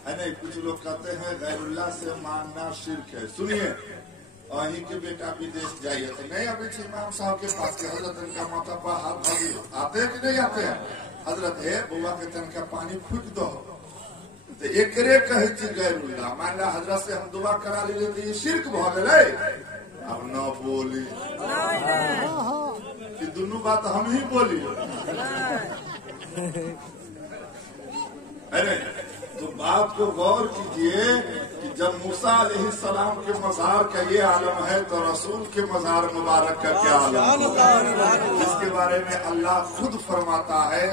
है नहीं। कुछ लोग कहते हैं गैरुल्लाह से मांगना शिर्क है। सुनिए, वहीं के बेटा विदेश जाइए तो नहीं, अभी इमाम साहब के पास के हजरत इनका माथा पर हाथ भागी आते हैं कि नहीं आते हैं। हजरत है बुआ के तन का पानी फूक दो तो एक कहे गैरुल्लाह, मान ला हजरत से हम दुआ करा ली तो ये शिर्क भ गए। अब न बोली कि दोनों बात हम ही बोली। अरे तो बात को गौर कीजिए कि जब मूसा अलैहिस्सलाम के मजार का ये आलम है तो रसूल के मजार मुबारक का क्या आलम होगा, जिसके बारे में अल्लाह खुद फरमाता है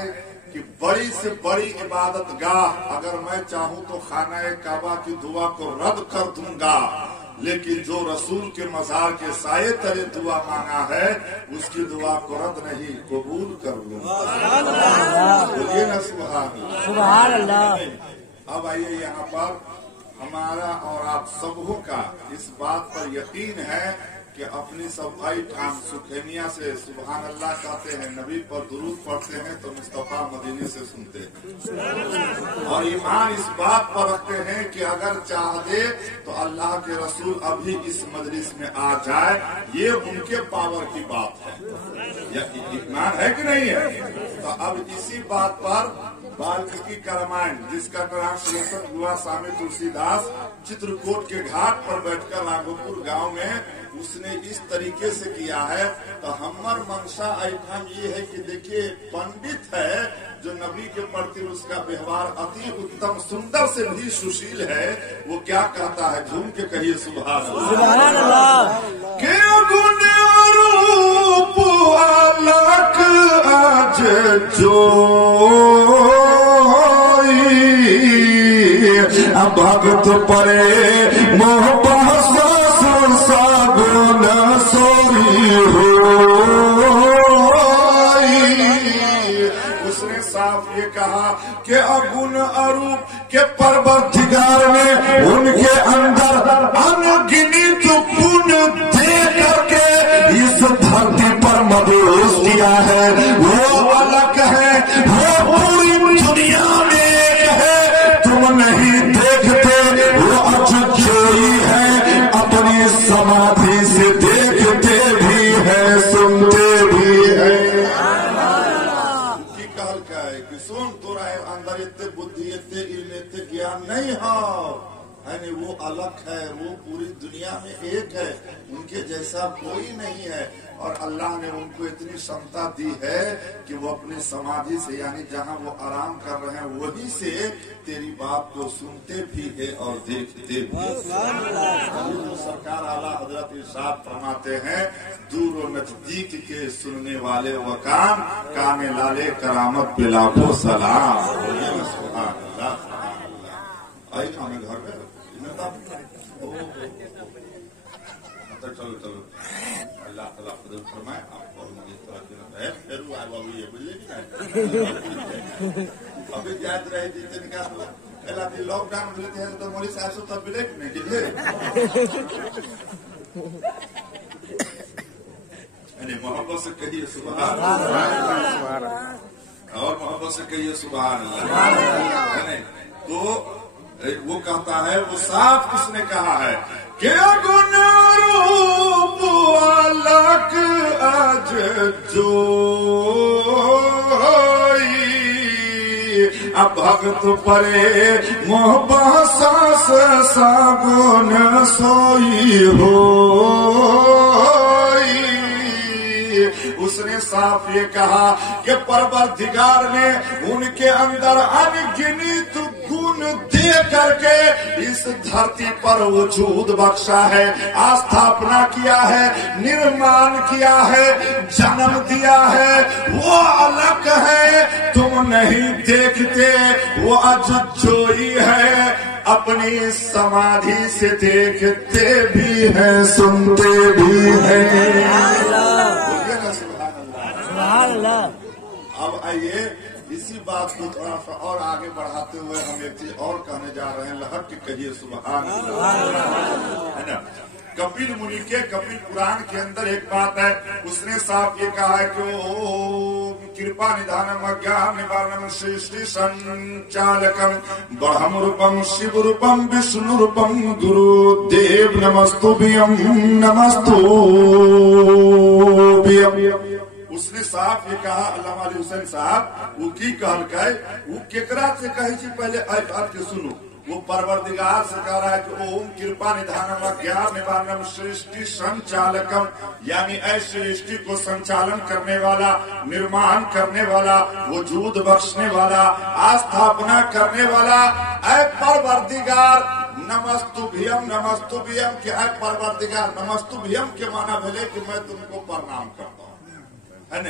कि बड़ी से बड़ी इबादत गाह अगर मैं चाहूँ तो खाना काबा की दुआ को रद्द कर दूंगा, लेकिन जो रसूल के मजार के साये तले दुआ मांगा है उसकी दुआ को रद्द नहीं कबूल कर लूंगा। बोलिए ना सुभान अल्लाह। अब आइए यहाँ पर हमारा और आप सबों का इस बात पर यकीन है कि अपनी सफाई ठाम सुखेनिया से सुभान अल्लाह कहते हैं, नबी पर दुरूद पढ़ते हैं तो मुस्तफा मदीनी से सुनते हैं, और ईमान इस बात पर रखते हैं कि अगर चाह दे तो अल्लाह के रसूल अभी इस मजलिस में आ जाए, ये उनके पावर की बात है। यह ईमान है कि नहीं है। तो अब इसी बात पर वाल्मीकि का रामायण, जिसका ट्रांसलेशन हुआ स्वामी तुलसीदास, चित्रकूट के घाट पर बैठकर राघोपुर गांव में उसने इस तरीके से किया है। तो हमर मंशा आइटम ये है कि देखिए पंडित है जो नबी के प्रति उसका व्यवहार अति उत्तम सुंदर से भी सुशील है, वो क्या कहता है, झूम के कहिए सुभान अल्लाह। के गुण रूप अलख आज जो भक्त परे मोह सागुन सोई हो। उसने साफ ये कहा कि अगुण अरूप के परवरदिगार ने उनके अंदर अनगिनत गुण दे करके इस धरती पर मबूस किया है। वो अलग है, वो पूरी दुनिया में है, तुम नहीं देखते, वो अजोई है, अपनी समाधि से देखते भी है, सुनते भी है। की कहल का है कि सुन, तोरा अंदर इतने बुद्धि, इतने इल्म, इतने ज्ञान नहीं हो, यानी वो अलग है, वो पूरी दुनिया में एक है, उनके जैसा कोई नहीं है। और अल्लाह ने उनको इतनी क्षमता दी है कि वो अपनी समाधि से, यानी जहाँ वो आराम कर रहे हैं वहीं से तेरी बात को सुनते भी है और देखते भी। तो सरकार आला हजरत इरशाद फरमाते हैं, दूर और नजदीक के सुनने वाले व काने लाले करामत पे लाखों सलाम। सुभान अल्लाह। आई हमें घर में चलो चलो अल्लाह ताला फजल फरमाए आपको मुझे तरह की है। फिर आए बाबू ये बोलिए अभी याद रहे जितने निकाल पहला भी लॉकडाउन मिलते हैं तो मोदी साहब से तब ब्रेक में गिरे मोहब्बत से कहिए सुभान अल्लाह, और मोहब्बत से कहिए सुभान अल्लाह, है नहीं। तो वो कहता है, वो साफ उसने कहा है कि गुण रूप अलग आज जो भक्त परे मोह बहसास सागुन सोई हो। उसने साफ ये कहा कि परवरदिगार ने उनके अंदर अनगिनत गुण दे करके इस धरती पर वजूद बख्शा है, स्थापना किया है, निर्माण किया है, जन्म दिया है। वो अलग है, तुम नहीं देखते, वो अजोई है, अपनी समाधि से देखते भी हैं, सुनते भी हैं। अब आइए इसी बात को थोड़ा सा और आगे बढ़ाते हुए हम एक चीज और कहने जा रहे हैं, लहट के कहिए सुभान अल्लाह, है ना। कपिल मुनि के कपिल पुराण के अंदर एक बात है, उसने साफ ये कहा है कि ओम कृपा निधानम अज्ञान निवारणम सृष्टि संचालकम ब्रह्म रूपम शिव रूपम विष्णु रूपम गुरुदेव नमस्तुभ्यम नमस्तुभ्यम। उसने साफ ये कहा, अल्लामा अली हुसैन साहब वो की कहल वो केकरा से कहे छी, पहले अर्थ के सुनो। वो परवरदिगार से कह रहा है कि ओम कृपा निधानम अज्ञान निवारणम सृष्टि संचालकम, यानी ऐसी सृष्टि को संचालन करने वाला, निर्माण करने वाला, वजूद बख्शने वाला, आस्थापना करने वाला ऐ परवरदिगार नमस्तुभ्यम नमस्तुभ्यम के ऐ परवरदिगार नमस्तुभ्यम के माना भेले कि मैं तुमको प्रणाम करता हूँ, है न।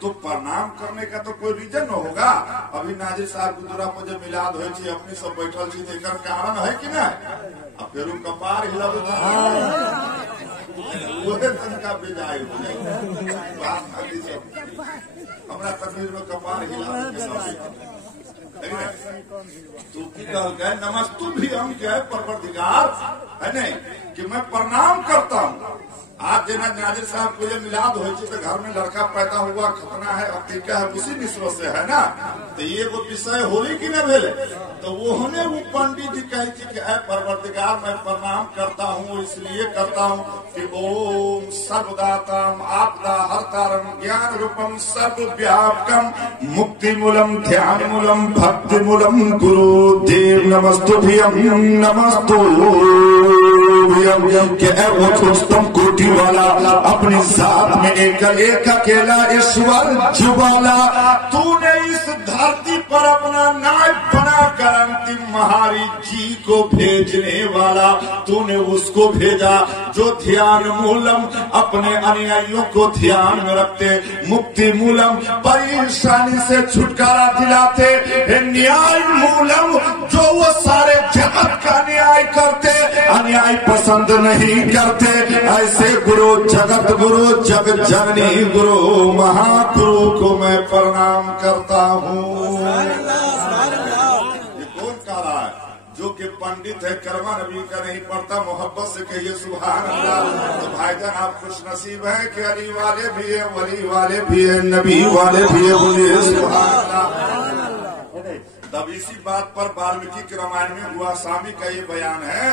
तो प्रणाम करने का तो कोई रीजन न होगा। अभी नाजिर साहब गुजरा पर जब मिलाद हो अपनी सब बैठल छी, एकर कारण है कि नहीं। अब फिर कपार हिलावे तनका बेजाय हो जाए, हमरा तकलीफ में कपार हिलावे तो की कहल गए नमस्तुभ्यम के है परवरदिगार, है नहीं कि मैं प्रणाम करता हूँ। आज देना नाजिर साहब को ये मिलाद हो तो घर में लड़का पैदा हुआ, खतना है, अतीका है, उसी निस्बत से है ना। तो ये वो विषय होली की न भेले, तो वो होने वो पंडित जी कहे थी कि ऐ परवरदिगार मैं प्रणाम करता हूँ, इसलिए करता हूँ कि ओम सर्वदाताम आपदा हरतारम ज्ञान रूपम सर्वव्यापकम मुक्ति मूलम ध्यान मूलम भक्ति मूलम गुरुदेव नमस्तुभ्यम नमस्तुभ्यम के उत्तम कोटि वाला अपनी साथ में एक अकेला ईश्वर जुबाला, तूने इस धरती पर अपना नायक बनाकर अंतिम महारी जी को भेजने वाला, तूने उसको भेजा जो ध्यान मूलम अपने अनुयायियों को ध्यान में रखते, मुक्ति मूलम परेशानी से छुटकारा दिलाते, न्याय मूलम जो वो सारे जगत का न्याय करते, अन्याय पसंद नहीं करते, ऐसे गुरु जगत गुरु जग जननी गुरु महागुरु को मैं प्रणाम करता हूँ। ये कौन कह रहा है? जो कि पंडित है, कलमा नबी का नहीं पढ़ता, मोहब्बत से कहिए सुभान अल्लाह। तो भाईजान आप खुश नसीब है कि अली वाले भी है, वली वाले भी है, नबी वाले भी है, बोलिए सुभान अल्लाह। तब इसी बात पर वाल्मीकि के रामायण में हुआ स्वामी का ये बयान है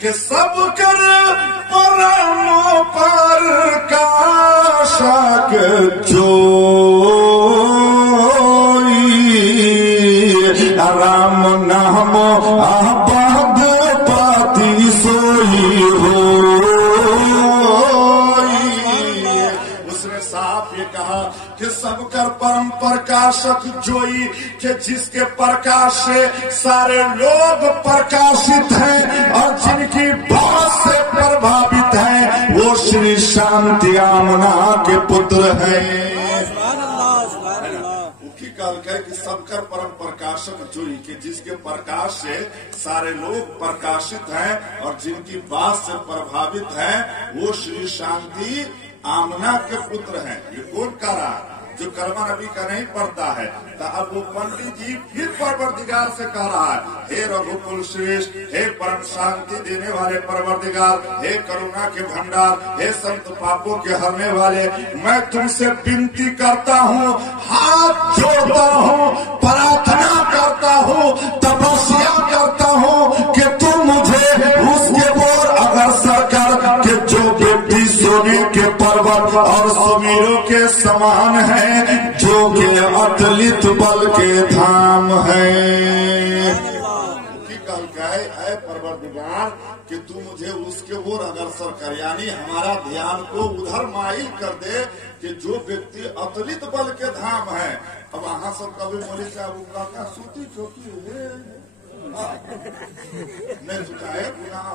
कि सब कर परम पर काशक जोई राम नाम आबाद पाती सोई हो। उसने साफ ये कहा कि सब कर परम प्रकाशक जोई, कि जिसके प्रकाश से सारे लोग प्रकाशित हैं और जिनकी बात से प्रभावित हैं वो श्री शांति आमना के पुत्र हैं। कि सबकर परम प्रकाशक जोई, कि जिसके प्रकाश से सारे लोग प्रकाशित हैं और जिनकी बात से प्रभावित हैं वो श्री शांति आमना के पुत्र हैं। ये कौन कह रहा है? जो कलमा नबी का नहीं पढ़ता है। तो अब वो पंडित जी फिर परवरदिगार से कह रहा है, हे रघुकुल श्रेष्ठ, हे परम शांति देने वाले परवरदिगार, हे करुणा के भंडार, हे संत पापों के हरने वाले, मैं तुमसे विनती करता हूँ, हाथ जोड़ता हूँ, प्रार्थना करता हूँ, तपस्या करता हूँ कि तुम मुझे उसके ओर अग्रसर कर के जो व्यक्ति सोने के पर्वत और सुमेरों के समान है, जो कि अतुलित बल के धाम है। ऐ परवरदिगार कि तू मुझे उसके ओर अग्रसर कर, यानी हमारा ध्यान को उधर माइल कर दे कि जो व्यक्ति अतुलित बल के धाम है। अब वहां सब कभी मोली साहब का सूती चौकी नहीं सुखाए गुनाह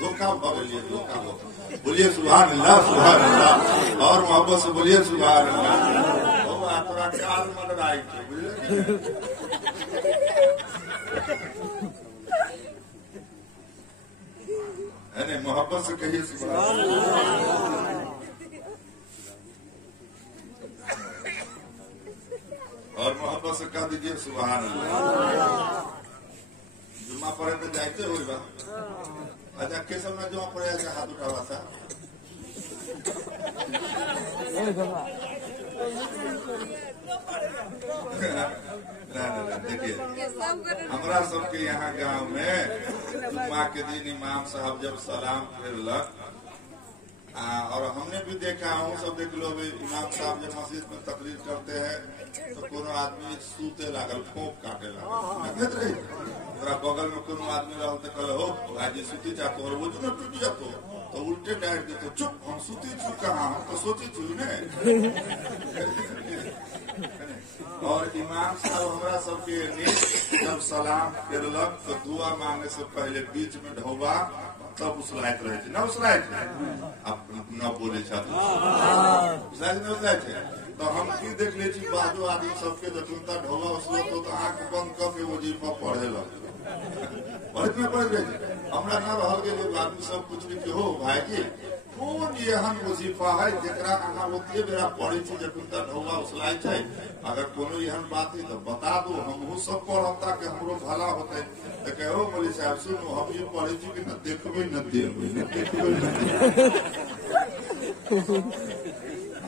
धोखा भगलिए, धोखा हो। बोलिए सुभान अल्लाह, सुभान अल्लाह, और मोहब्बत से बोलिए सुभान अल्लाह। थोड़ा ख्याल मदद आई है, मोहब्बत से कहिए सुभान अल्लाह। से कह दीजिए सुभान अल्लाह। जुम्मा पढ़े तो जाते हुए बा अच्छा के समय जुम्मा पढ़े अच्छा हाथ उठावा था देखिए हमारा सबके यहाँ गांव में जुम्मा के दिन इमाम साहब जब सलाम फेरलक और हमने भी देखा हूँ सब देख लो इमाम साहब जब मस्जिद में तकरीर करते हैं तो कोनो आदमी सूते लागल खोप काटे लागल बगल में कोनो आदमी रहा तो कल हो भाजी सूती चाहते और वो जो टूट जातो तो उल्टे डाइट देते चुप हम सूती चुप कहा हम तो सोची चुप ने और इमाम साहब हमारा सबके जब सलाम फेरलक तो दुआ मांगने से पहले बीच में ढोबा तब उसलाइत रहे थे न उसलाइत अब न बोले छात्र तो हम की देख ले बाजू आदमी सबके जतुनता ढोबा उसलो तो आंख बंद करके वो जीपा पढ़े लग पढ़ रहे थे हमरा न रह गए लोग आदमी सब कुछ के हो भाई जी कौन एहन वजीफा है जरा अहाँ ओते बेरा पढ़ी थी जतुनता ढोबा उसलाई है अगर कोनो एहन बात है तो बता दो हमहू सब पढ़ता के हमरो भला होते तो कहो बोले साहब सुनो हम ये पढ़े थी कि न देखबे न देबे न देखबे न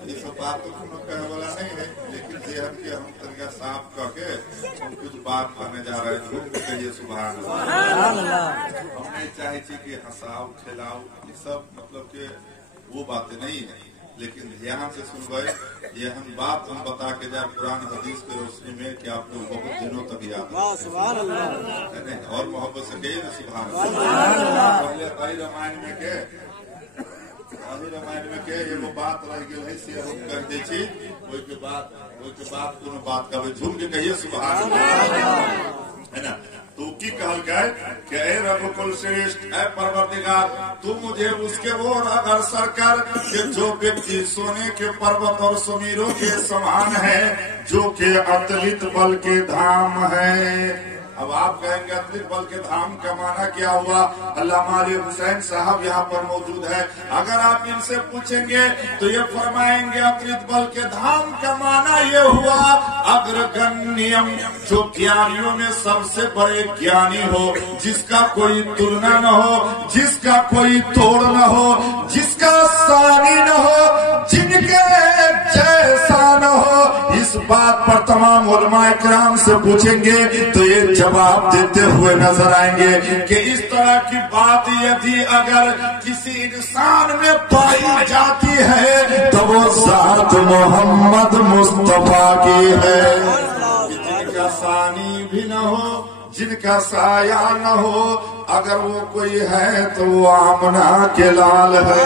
ये सब बात तो कोनो कहे वाला नहीं है लेकिन जेहन के हम तरीका साफ करके हम कुछ बात करने जा रहे हैं कहिए सुभान अल्लाह। हम नहीं चाहे कि हंसाओ खिलाओ ये सब मतलब के वो बातें नहीं है लेकिन ध्यान से सुन गए ये हम बात हम बता के जाए कुरान हदीस के रोशनी में कि आपको बहुत दिनों तक याद है और मोहब्बत से कहिए ना सुभान अल्लाह। पहले कई रामायण में के एगो बात रह गई है से हम कर दे छी ओई के बाद कोनो बात का झूम के कहिए सुभान अल्लाह है ना। तो की कहल गए कि ए रब कुल श्रेष्ठ है परवरदिगार तू मुझे उसके ओर अग्रसर कर कि जो व्यक्ति सोने के पर्वत और सुमीरों के समान है जो कि अतलित बल के धाम है। अब आप कहेंगे अतलित बल के धाम का माना क्या हुआ? अल्लामा अली हुसैन साहब यहाँ पर मौजूद है। अगर आप इनसे पूछेंगे तो ये फरमाएंगे अतलित बल के धाम का माना ये हुआ अग्रगण्यम जो ज्ञानियों में सबसे बड़े ज्ञानी हो जिसका कोई तुलना न हो जिसका कोई तोड़ न हो जिसका सानी न हो जिनके जैसा न हो। इस बात पर तमाम उलमा इकराम से पूछेंगे तो ये जवाब देते हुए नजर आएंगे कि इस तरह की बात यदि अगर किसी इंसान में पाई जाती है तो वो ज़ात मोहम्मद मुस्तफा की है। जिनका सानी भी न हो जिनका साया न हो अगर वो कोई है तो वो आमना के लाल है।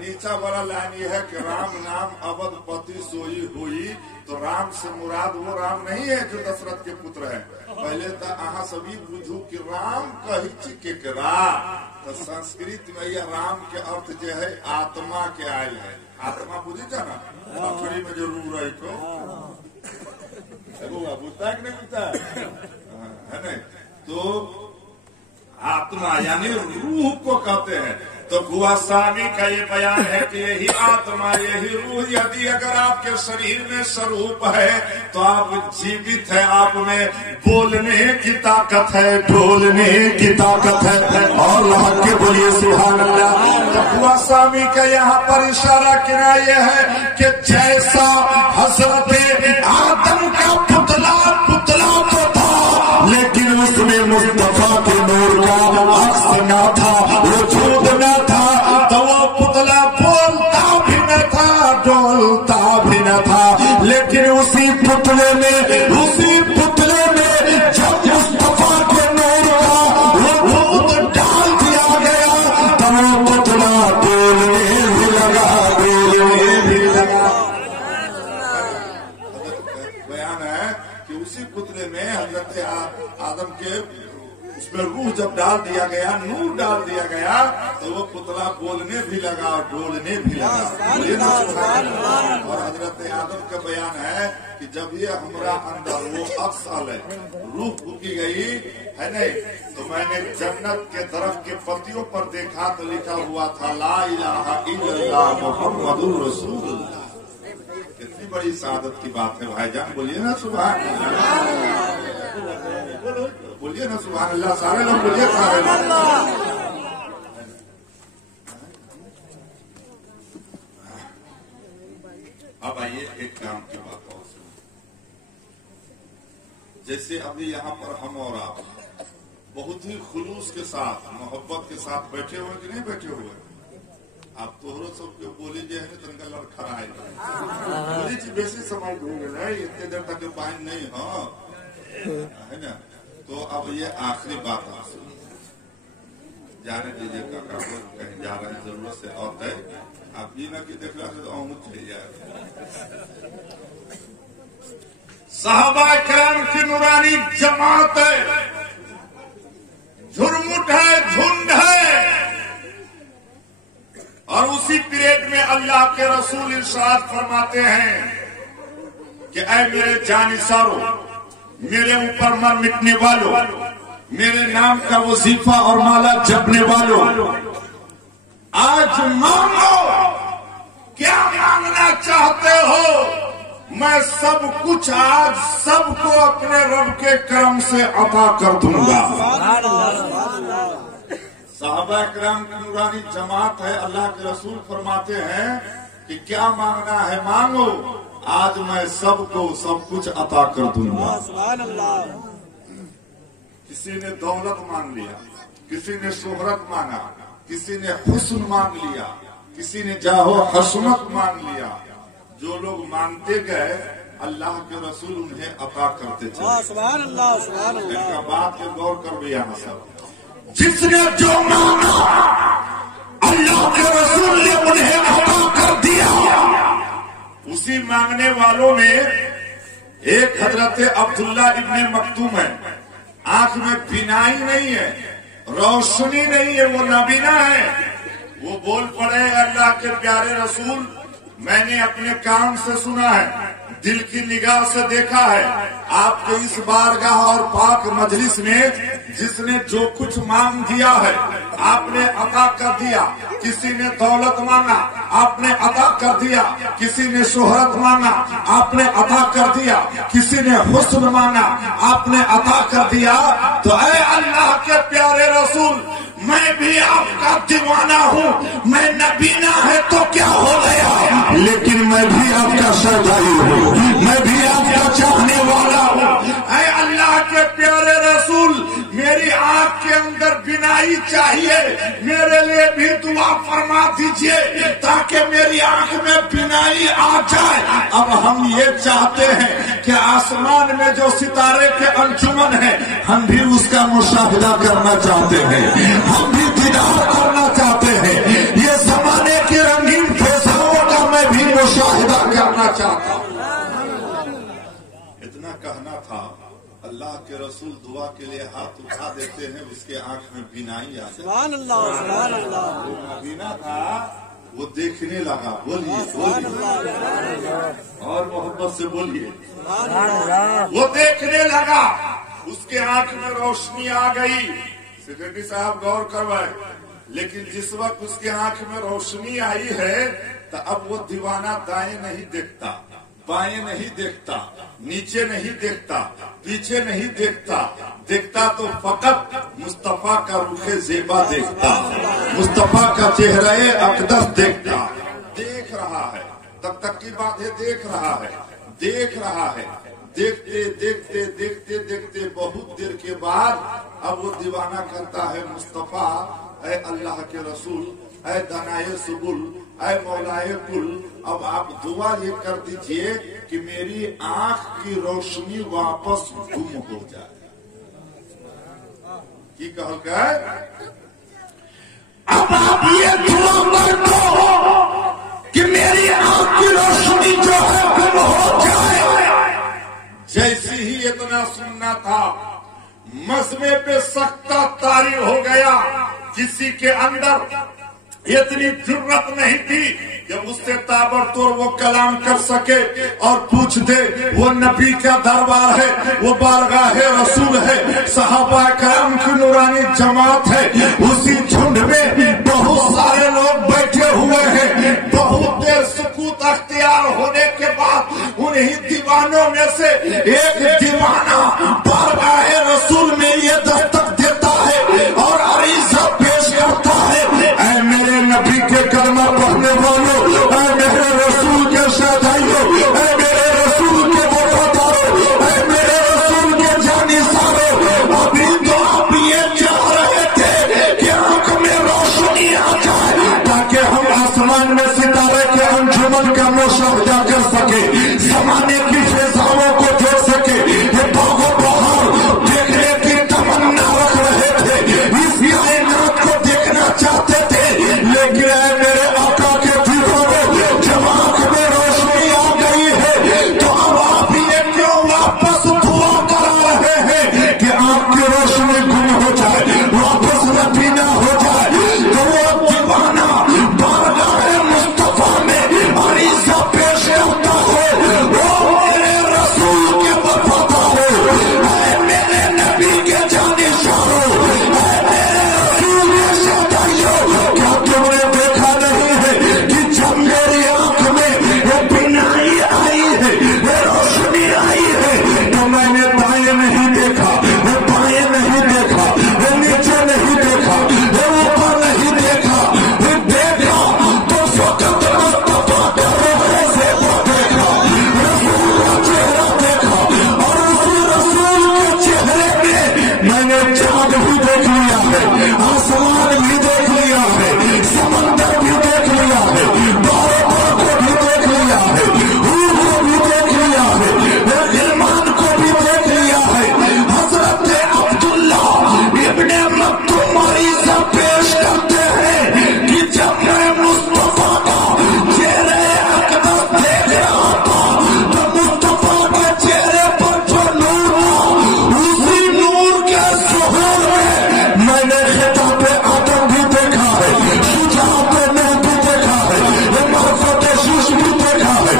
नीचा वाला लाइन ये है कि राम नाम अवधपति सोई हुई तो राम से मुराद वो राम नहीं है जो दशरथ के पुत्र है। पहले तो अहा सभी बुझू कि राम कही केकरा तो संस्कृत में यह राम के अर्थ जो है आत्मा के आयल है। आत्मा बुझी जाना अखड़ी में जो रू रही तो बुझता है कि नहीं बुझता है नहीं तो आत्मा यानी रूह को कहते हैं। तो गुआसामी का ये बयान है कि यही आत्मा यही रूह यदि अगर आपके शरीर में स्वरूप है तो आप जीवित है आप में बोलने की ताकत है ढोलने की ताकत है और अल्लाह के बोलिए सुभान अल्लाह। तो गुआसामी का यहाँ पर इशारा किया यह है कि जैसा हजरत आदम का पुतला तो था लेकिन उसमें मुस्तफा के नूर का अक्स न था वजूद न था तो वो पुतला बोलता भी न था डोलता भी न था लेकिन उसी पुतले में जब मुस्तफा के नूर का वजूद डाल दिया गया तब वो पुतला बोलने भी लगा बयान है कि उसी पुतले में हजरत आदम के उसमें रूह जब डाल दिया गया नूर डाल दिया गया तो वो पुतला बोलने भी लगा और डोलने भी लगा। और हजरत आदम का बयान है कि जब ये हमारा अंदर वो अक्स है रूह फूकी गई है नहीं तो मैंने जन्नत के दरख्त के पत्तियों पर देखा तो लिखा हुआ था ला इलाहा इल्लल्लाह मुहम्मदुर रसूलुल्लाह। कितनी बड़ी सादत की बात है भाईजान, बोलिए ना सुभान अल्लाह, बोलिए ना सुभान अल्लाह, सारे लोग बोलिए सारे लोग। अब आइए एक काम की बात और सुनो। जैसे अभी यहाँ पर हम और आप बहुत ही खुलूस के साथ मोहब्बत के साथ बैठे हुए कि नहीं बैठे हुए, आप तोहरो सबके बोली जे है तनका लड़खड़ाए बोली जी बेसी समय हो गए इतने देर तक पानी नहीं है ना। तो अब ये आखिरी बात आप सुनिए, जाने दीजिए काका को, कहीं जा रहे हैं जरूरत से और है आप ये ना कि देख रहा तो अमुक चली जाए। साहबा करम की नूरानी जमात है, झुरमुट है, झुंड है, और उसी पीरियड में अल्लाह के रसूल इरशाद फरमाते हैं कि ऐ मेरे जानिसारो, मेरे ऊपर मर मिटने वालों, मेरे नाम का वजीफा और माला जपने वालों, आज मांगो, क्या मांगना चाहते हो, मैं सब कुछ आज सबको अपने रब के करम से अता कर दूंगा। साहबा किराम की नूरानी जमात है, अल्लाह के रसूल फरमाते हैं कि क्या मांगना है मांगो, आज मैं सबको सब कुछ अता कर दूंगा। किसी ने दौलत मांग लिया, किसी ने शोहरत मांगा, किसी ने हुस्न मांग लिया, किसी ने जाहो हसमत मांग लिया। जो लोग मांगते गए अल्लाह के रसूल उन्हें अता करते चले। इनका बात के गौर कर भी यहाँ सब, जिसने जो मांगा अल्लाह के रसूल ने उन्हें अता कर दिया। उसी मांगने वालों में एक हजरत अब्दुल्ला इब्ने मक्तूम है, आंख में बिनाई नहीं है, रोशनी नहीं है, वो नाबीना है। वो बोल पड़े अल्लाह के प्यारे रसूल, मैंने अपने कान से सुना है, दिल की निगाह से देखा है, आपके इस बारगाह और पाक मजलिस में जिसने जो कुछ मांग दिया है आपने अता कर दिया। किसी ने दौलत मांगा आपने अता कर दिया, किसी ने शोहरत मांगा आपने अता कर दिया, किसी ने हुस्न मांगा आपने अता कर दिया। तो ऐ अल्लाह के प्यारे रसूल, मैं भी आपका दीवाना हूँ, मैं नबीना है तो क्या हो गया, लेकिन मैं भी आपका सरदारी हूँ, मैं भी आपका चाहने वाला हूँ। ऐ अल्लाह के प्यारे रसूल, मेरी आंख के अंदर बिनाई चाहिए, मेरे लिए भी दुआ फरमा दीजिए ताकि मेरी आंख में बिनाई आ जाए। अब हम ये चाहते हैं कि आसमान में जो सितारे के अंजुमन है हम भी उसका मुशाहिदा करना चाहते हैं, हम भी दीदार करना चाहते हैं, ये जमाने की रंगीन फैसलों का मैं भी मुशाहिदा करना चाहता हूँ। इतना कहना था, अल्लाह के रसूल दुआ के लिए हाथ उठा देते हैं, उसके आंख में बिनाई आ जाती है। वो नबीना था, वो देखने लगा। बोलिए और मोहब्बत से बोलिए। वो देखने लगा, उसके आंख में रोशनी आ गई। सेक्रेटरी साहब गौर करवाए, लेकिन जिस वक्त उसके आंख में रोशनी आई है तो अब वो दीवाना दाएं नहीं देखता, बाएं नहीं देखता, नीचे नहीं देखता, पीछे नहीं देखता, देखता तो फकत मुस्तफा का रुखे जेबा देखता, मुस्तफा का चेहरे अकदस देखता। देख रहा है, तब तक की बात है, देख रहा है, देख रहा है। देखते देखते देखते देखते बहुत देर के बाद अब वो दीवाना करता है, मुस्तफा ऐ अल्लाह के रसूल, ऐ दनाए सुबुल, ऐ मौलाए कुल, अब आप दुआ ये कर दीजिए कि मेरी आंख की रोशनी वापस गुम हो जाए। की कहल का अब आप ये दुआ कर दो कि मेरी आंख की रोशनी जो है गुम हो जाए। जैसे ही इतना सुनना था, मजमे पे सख्ता तारी हो गया। किसी के अंदर इतनी जुर्रत नहीं थी कि उससे ताबड़तोड़ वो कलाम कर सके और पूछ दे। वो नबी का दरबार है, वो बारगाह रसूल है, सहाबा करम की नूरानी जमात है। उसी झुंड में बहुत सारे लोग बैठे हुए हैं। बहुत देर सुकूत अख्तियार होने के बाद ही दीवानों में से एक दीवाना बारगाह रसूल में ये दस्तक देता है और अरीज़ा पेश करता है, ऐ मेरे नबी के कलमा पढ़ने वालों, ऐ मेरे रसूल के साथियों, ऐ मेरे रसूल के वफादारों, ऐ मेरे रसूल के जानिसारों, अभी तो आप ये चाह रहे थे कि आंख में रोशनी आ जाए ताकि हम आसमान में सितारे के अंजुमन का मुशाहिदा कर सके, जमाने की फिजाओं को देख सके, ये बागो बहार देखने की तमन्ना रख रहे थे, इस कायनात को देखना चाहते थे, लेकिन ऐ मेरे आका के दीवारों, जब आंख में रोशनी आ गई है तो अब आप ये क्यों वापस दुआ करा रहे हैं कि आंख की रोशनी गुम हो जाए, वापस नबीना हो जाए। तो वो दीवाना बारगाह मुस्तफा में अरीज़ा पेश करता है, वो मेरे रसूल के वफादारों, ऐ मेरे नबी के जानिसारों, ऐ मेरे रसूल के साथियों, क्या तुमने देखा नहीं है कि जब मेरी आंख में वो बिनाई आई है, वो रोशनी आई है, तो मैंने दाएं नहीं देखा, वो बाएं नहीं देखा, वो नीचे नहीं देखा, वो ऊपर नहीं देखा, वो देखा तो फकत मुस्तफा का रोहे से वो देखा, रसूल का चेहरा देखा, और उसी रसूल के चेहरे में मैंने चाँद भी देख लिया है, आसमान भी देख लिया है, समंदर भी देख लिया है, बारों को भी देख लिया है, रूह को भी देख लिया है, गिलमान को भी देख लिया है। हजरत अब्दुल्ला इब्ने मक्तूम अरीज़ा पेश करते हैं कि जब मैं मुस्तफा का चेहरे अक़दस देख रहा था तो मुस्तफा के चेहरे पर जो नूर था, उसी नूर के ज़ुहूर में मैंने खिताब आदम भी देखा है, शुजाअत नूह भी देखा है, मारिफत शीश भी देखा है,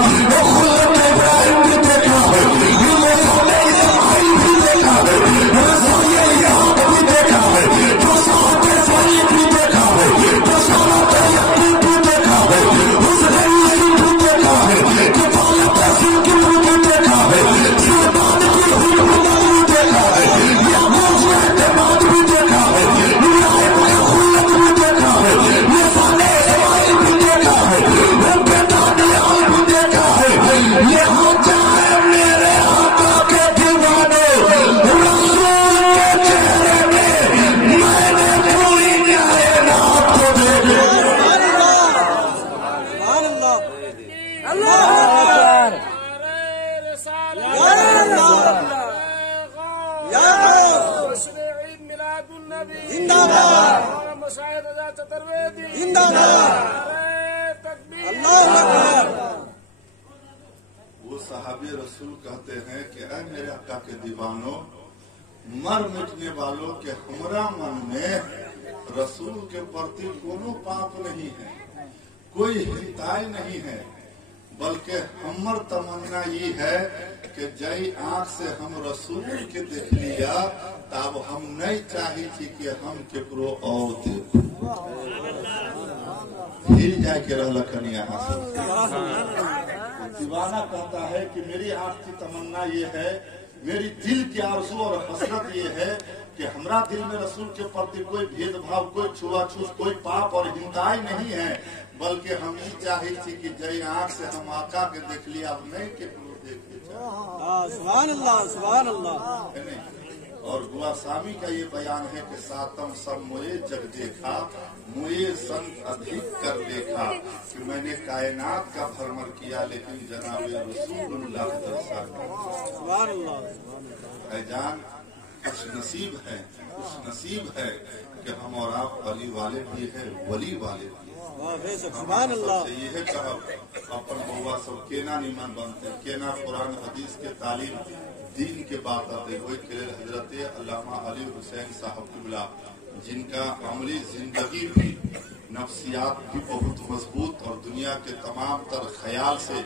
खुल्लत इब्राहिम भी देखा है, लिसाने इस्माइल भी देखा है, रज़ाए याद भी देखा है, फसाद फरीद भी देखा है, बशारत याकूब भी देखा है, हुस्न यूसुफ भी देखा है, किफायत सिकिर भी देखा है, सुल्तान की हुलहुला भी देखा है, याकूब का एतमाद भी देखा है, इब्राहिम का खुल्लत भी देखा है, लिसाने इस्माइल भी देखा है, बेटा नियाल भी देखा है। यहाँ जाए मेरे आका के दीवाने, रसूल के चेहरे में मैंने पूरी कायनात को देखा। वो साहबे रसूल कहते हैं कि ऐ मेरे आका के दीवानों, मर मिटने वालों के हमरा मन में रसूल के प्रति कोनो पाप नहीं है, कोई हिताई नहीं है, बल्कि हमर तमन्ना ये है कि जई आंख से हम रसूल के देख लिया तब हम नहीं चाही थी कि हम केकरो और देखो, हिल जाए के रहलखन यहाँ से। दीवाना कहता है कि मेरी आंख की तमन्ना ये है, मेरी दिल की आरज़ू और हसरत ये है कि हमरा दिल में रसूल के प्रति कोई भेदभाव, कोई छुआछूत, कोई पाप और हिंदाई नहीं है, बल्कि हम ये चाहे थी कि जय आंख से हम आका के देख लिया, अब नहीं के देखे। सुभान अल्लाह, सुभान अल्लाह। और हुआ स्वामी का ये बयान है कि सातम सब मोए जग देखा, मुझे संत अधिक कर देखा, कि मैंने कायनात का भ्रमण किया लेकिन जनाबे रसूलुल्लाह दर्शा। जान खुश नसीब है कि हम और आप अली वाले भी हैं, वली वाले भी हैं। ये है कहा अपन बउआ सब केना निमन बनते, केना कुरान हदीस के तालीम दीन के बात आते हुए हजरत अल्लामा अली हुसैन साहब किबला, जिनका अमली जिंदगी भी नफ्सियात भी बहुत मजबूत और दुनिया के तमाम तर ख्याल से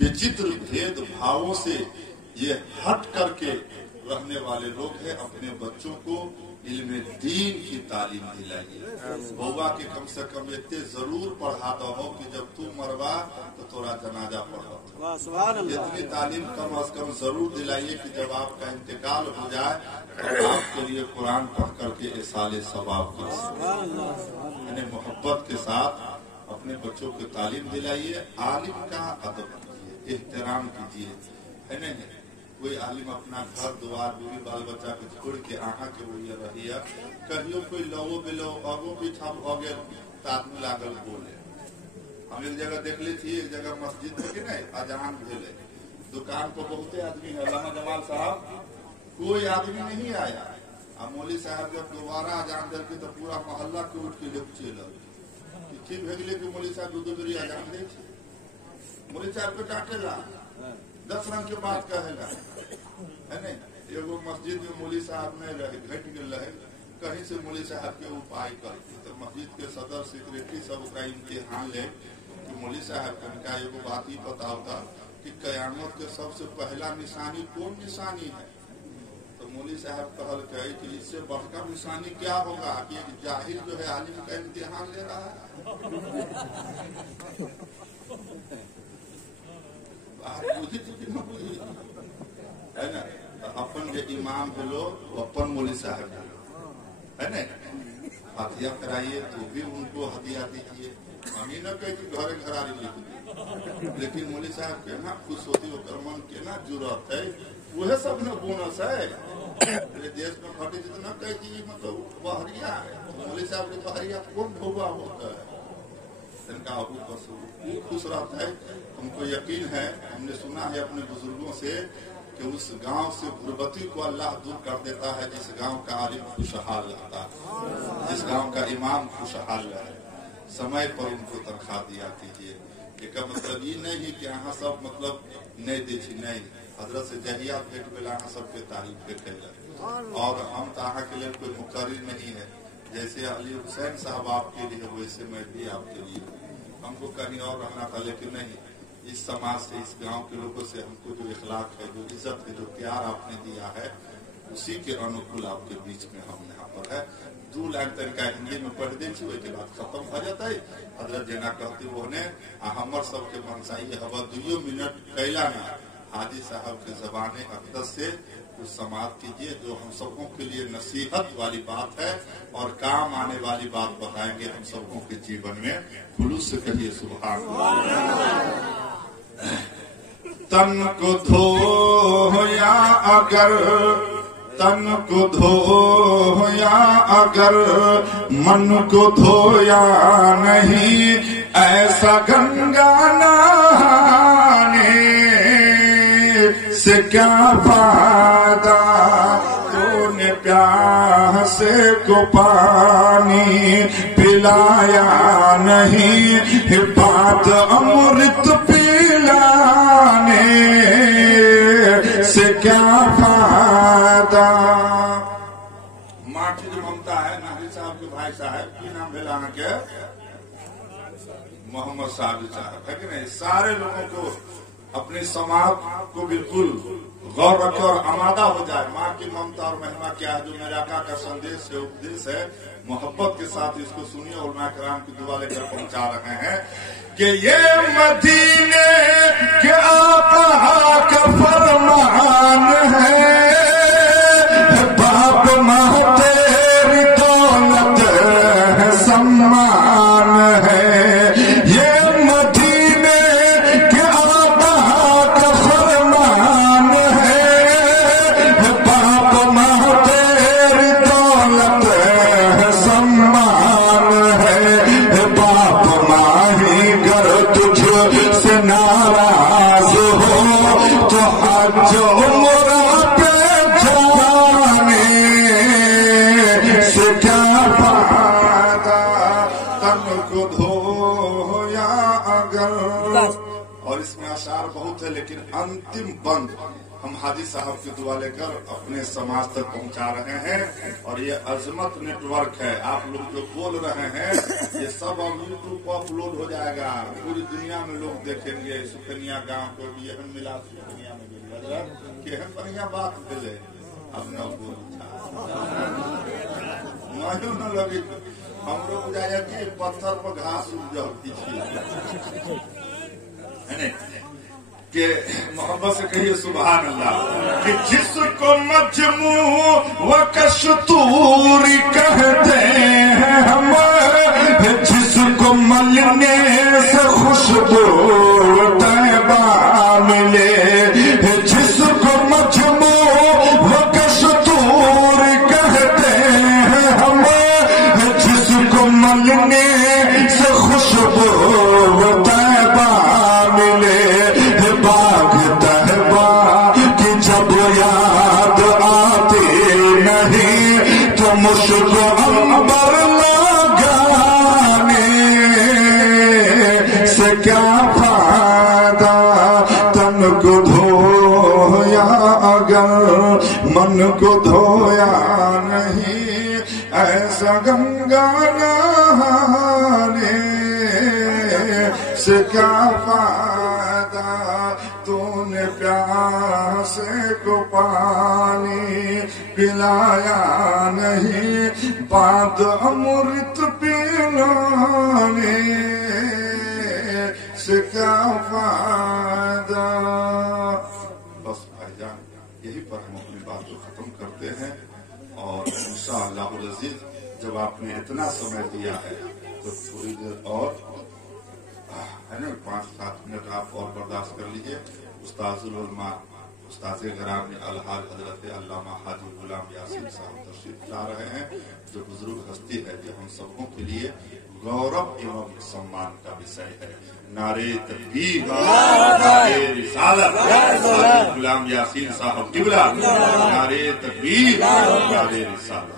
विचित्र भेद भावों से ये हट करके रहने वाले लोग हैं। अपने बच्चों को इल्म दीन की तालीम दिलाइए। बउआ के कम से कम इतने जरूर पढ़ा दो हो कि जब तू मरवा तो थोड़ा जनाजा पढ़ो। इतनी तालीम कम अज कम जरूर दिलाइए कि जब आपका इंतकाल हो जाए तो आपके लिए कुरान पढ़ करके इसाले सवाब यानी मोहब्बत के साथ अपने बच्चों को तालीम दिलाइए। आलिम का अदब कीजिए, एहतराम कीजिए, है नहीं। कोई आलिम अपना घर द्वार बीवी बाल बच्चा के छोड़ के आहा के बोलिए रही है, कहियो कोई लवो बिलो अगो पीछा हो गए तो आदमी लागल बोले। हम एक जगह देख ली थी, एक जगह मस्जिद में कि नहीं अजान भेले, दुकान पर बहुते आदमी है, अल्लामा जमाल साहब कोई आदमी नहीं आया। अब मौली साहब जब दोबारा अजान दे के तो पूरा मोहल्ला के उठ के लेके चल की भेगले कि मौली साहब दो बेरी अजान दे, मौली साहब को डांटेला, 10 रंग के बात कहेला, है नहीं। एगो मस्जिद में मौली साहब में घट गए रहे, कहीं से मौली साहब के उपाय करती तो मस्जिद के सदर सेक्रेटरी सब का इम्तिहान ले कि मौली साहब का एगो बात ही बताओ था कि कयामत के सबसे पहला निशानी कौन निशानी है। तो मौली साहब कहल कहे कि इससे बढ़कर निशानी क्या होगा कि एक जाहिल जो है आलिम का इम्तिहान ले रहा है। है ना। तो अपन जो इमाम भेलो अपन मौली साहब है ना, हदिया कराइए तो भी उनको हदिया दीजिए। हम ही न कहे कि घरे घरारी लिख दी, लेकिन मौली साहब के ना खुश होती होकर मन के ना जरूरत है, वह सब न बोनस है। पूरे देश में घटी जितना कहे कि मतलब बहरिया है, मौली साहब के बहरिया कौन भोगा होता है, इनका खुश रहता है। हमको यकीन है, हमने सुना है अपने बुजुर्गों से कि उस गांव से गुर्बती को अल्लाह दूर कर देता है जिस गांव का आलिम खुशहाल रहता है, जिस गांव का इमाम खुशहाल रहे। समय पर उनको तनख्वाह दिया कीजिए। इसका मतलब ये नहीं कि यहाँ सब मतलब नहीं दी नहीं, हजरत से जहिया भेंट मिला सबके तारीफ पे कैल। और हम तो अहाँ के लिए कोई मुकर्रिर नहीं है, जैसे अली हुसैन साहब आपके लिए वैसे मैं भी आपके लिए। हमको कहीं और रहना था, लेकिन नहीं, इस समाज से इस गांव के लोगों से हमको जो इखलाक है, जो इज्जत है, जो प्यार आपने दिया है, उसी के अनुकूल आपके बीच में हम यहाँ पर है। 2 लाइन तरीका हिंदी में पढ़ दे के बाद खत्म हो जाता है। हजरत जेना कहते वो ने हमर सबके मनसाई हवा 2 मिनट कैला ना हाजी साहब के जबाने अकदस से कुछ समाप्त कीजिए, जो हम सबों के लिए नसीहत वाली बात है और काम आने वाली बात बताएंगे हम सबों के जीवन में। खुलूस से कहिए सुभान अल्लाह। तन को धो या अगर, तन को धो या अगर, मन को धोया नहीं, ऐसा गंगा नहाने से क्या फायदा, तूने प्यासे को पानी पिलाया नहीं, बात अमृत पिलाने से क्या फायदा। माँ की जो ममता है, नारी साहब के भाई साहब की नाम भेलाना के मोहम्मद साहब साहब है कि नहीं। सारे लोगों को अपने समाज को बिल्कुल गौर रखे और आमादा हो जाए। माँ की ममता और महिमा क्या है, जो मेरे आका का संदेश है, उपदेश है, मोहब्बत के साथ इसको सुनिए और मैं कराम की दुआ लेकर पहुंचा रहे हैं कि ये मदीने के आका का फरमान है, बाप माँ तेरी दौलत है, सम्मान है। ये मदीने के आका का फरमान है, बाप माँ तेरी दौलत है, सम्मान है। बाप माँ ही गर तुझसे नाराज हो तो हज उम्र पे जाने से क्या फायदा, तन को धो या अगर। और इसमें आशार बहुत है, लेकिन अंतिम बंद हम हाजी साहब की दुआ लेकर अपने समाज तक पहुंचा रहे हैं। और ये अजमत नेटवर्क है, आप लोग जो बोल रहे हैं ये सब अब यूट्यूब पर अपलोड हो जाएगा, पूरी दुनिया में लोग देखेंगे। सुकनिया गांव को भी एहन मिला, सुकनिया में भी केहन बढ़िया बात मिले, अब न बोल मालूम न लगे हमरो बुझाया कि पत्थर पर घास उग जाती है कि मोहब्बत से कहिए सुभान अल्लाह कि जिसको मजमू व कस्तूरी कहते हैं हम, जिसको मलने से खुशबू तैबा मिले, जिसको मजमू व कस्तूरी कहते हैं हम, जिसको मलने से खुशबू तैबा मिले, बाग तहबा की जब याद आती नहीं तो मुझको अंबर लगाने से क्या फायदा, तन को धोया अगर मन को धोया नहीं, ऐसा गंगा नहाने से क्या फायदा, तूने प्यासे को पानी पिलाया नहीं, बाद अमृत पिलाने से क्या फायदा। बस भाईजान यही पर हम अपनी बात को खत्म करते हैं और इंशाअल्लाह अज़ीज़ जब आपने इतना समय दिया है तो थोड़ी देर और है ना 5-7 मिनट आप और बर्दाश्त कर लीजिए। उस्ताज़ुल उलमा उस्ताज़े गिरामी अलहाज हजरत अल्लामा हाजी गुलाम यासीन साहब तशरीफ ला रहे हैं, जो बुजुर्ग हस्ती है, जो हम सबों के लिए गौरव एवं सम्मान का विषय है। नारे तकबीर, नारे रिसालत, हाजी गुलाम यासीन साहब किबला, नारे तकबीर, नारे रिसालत।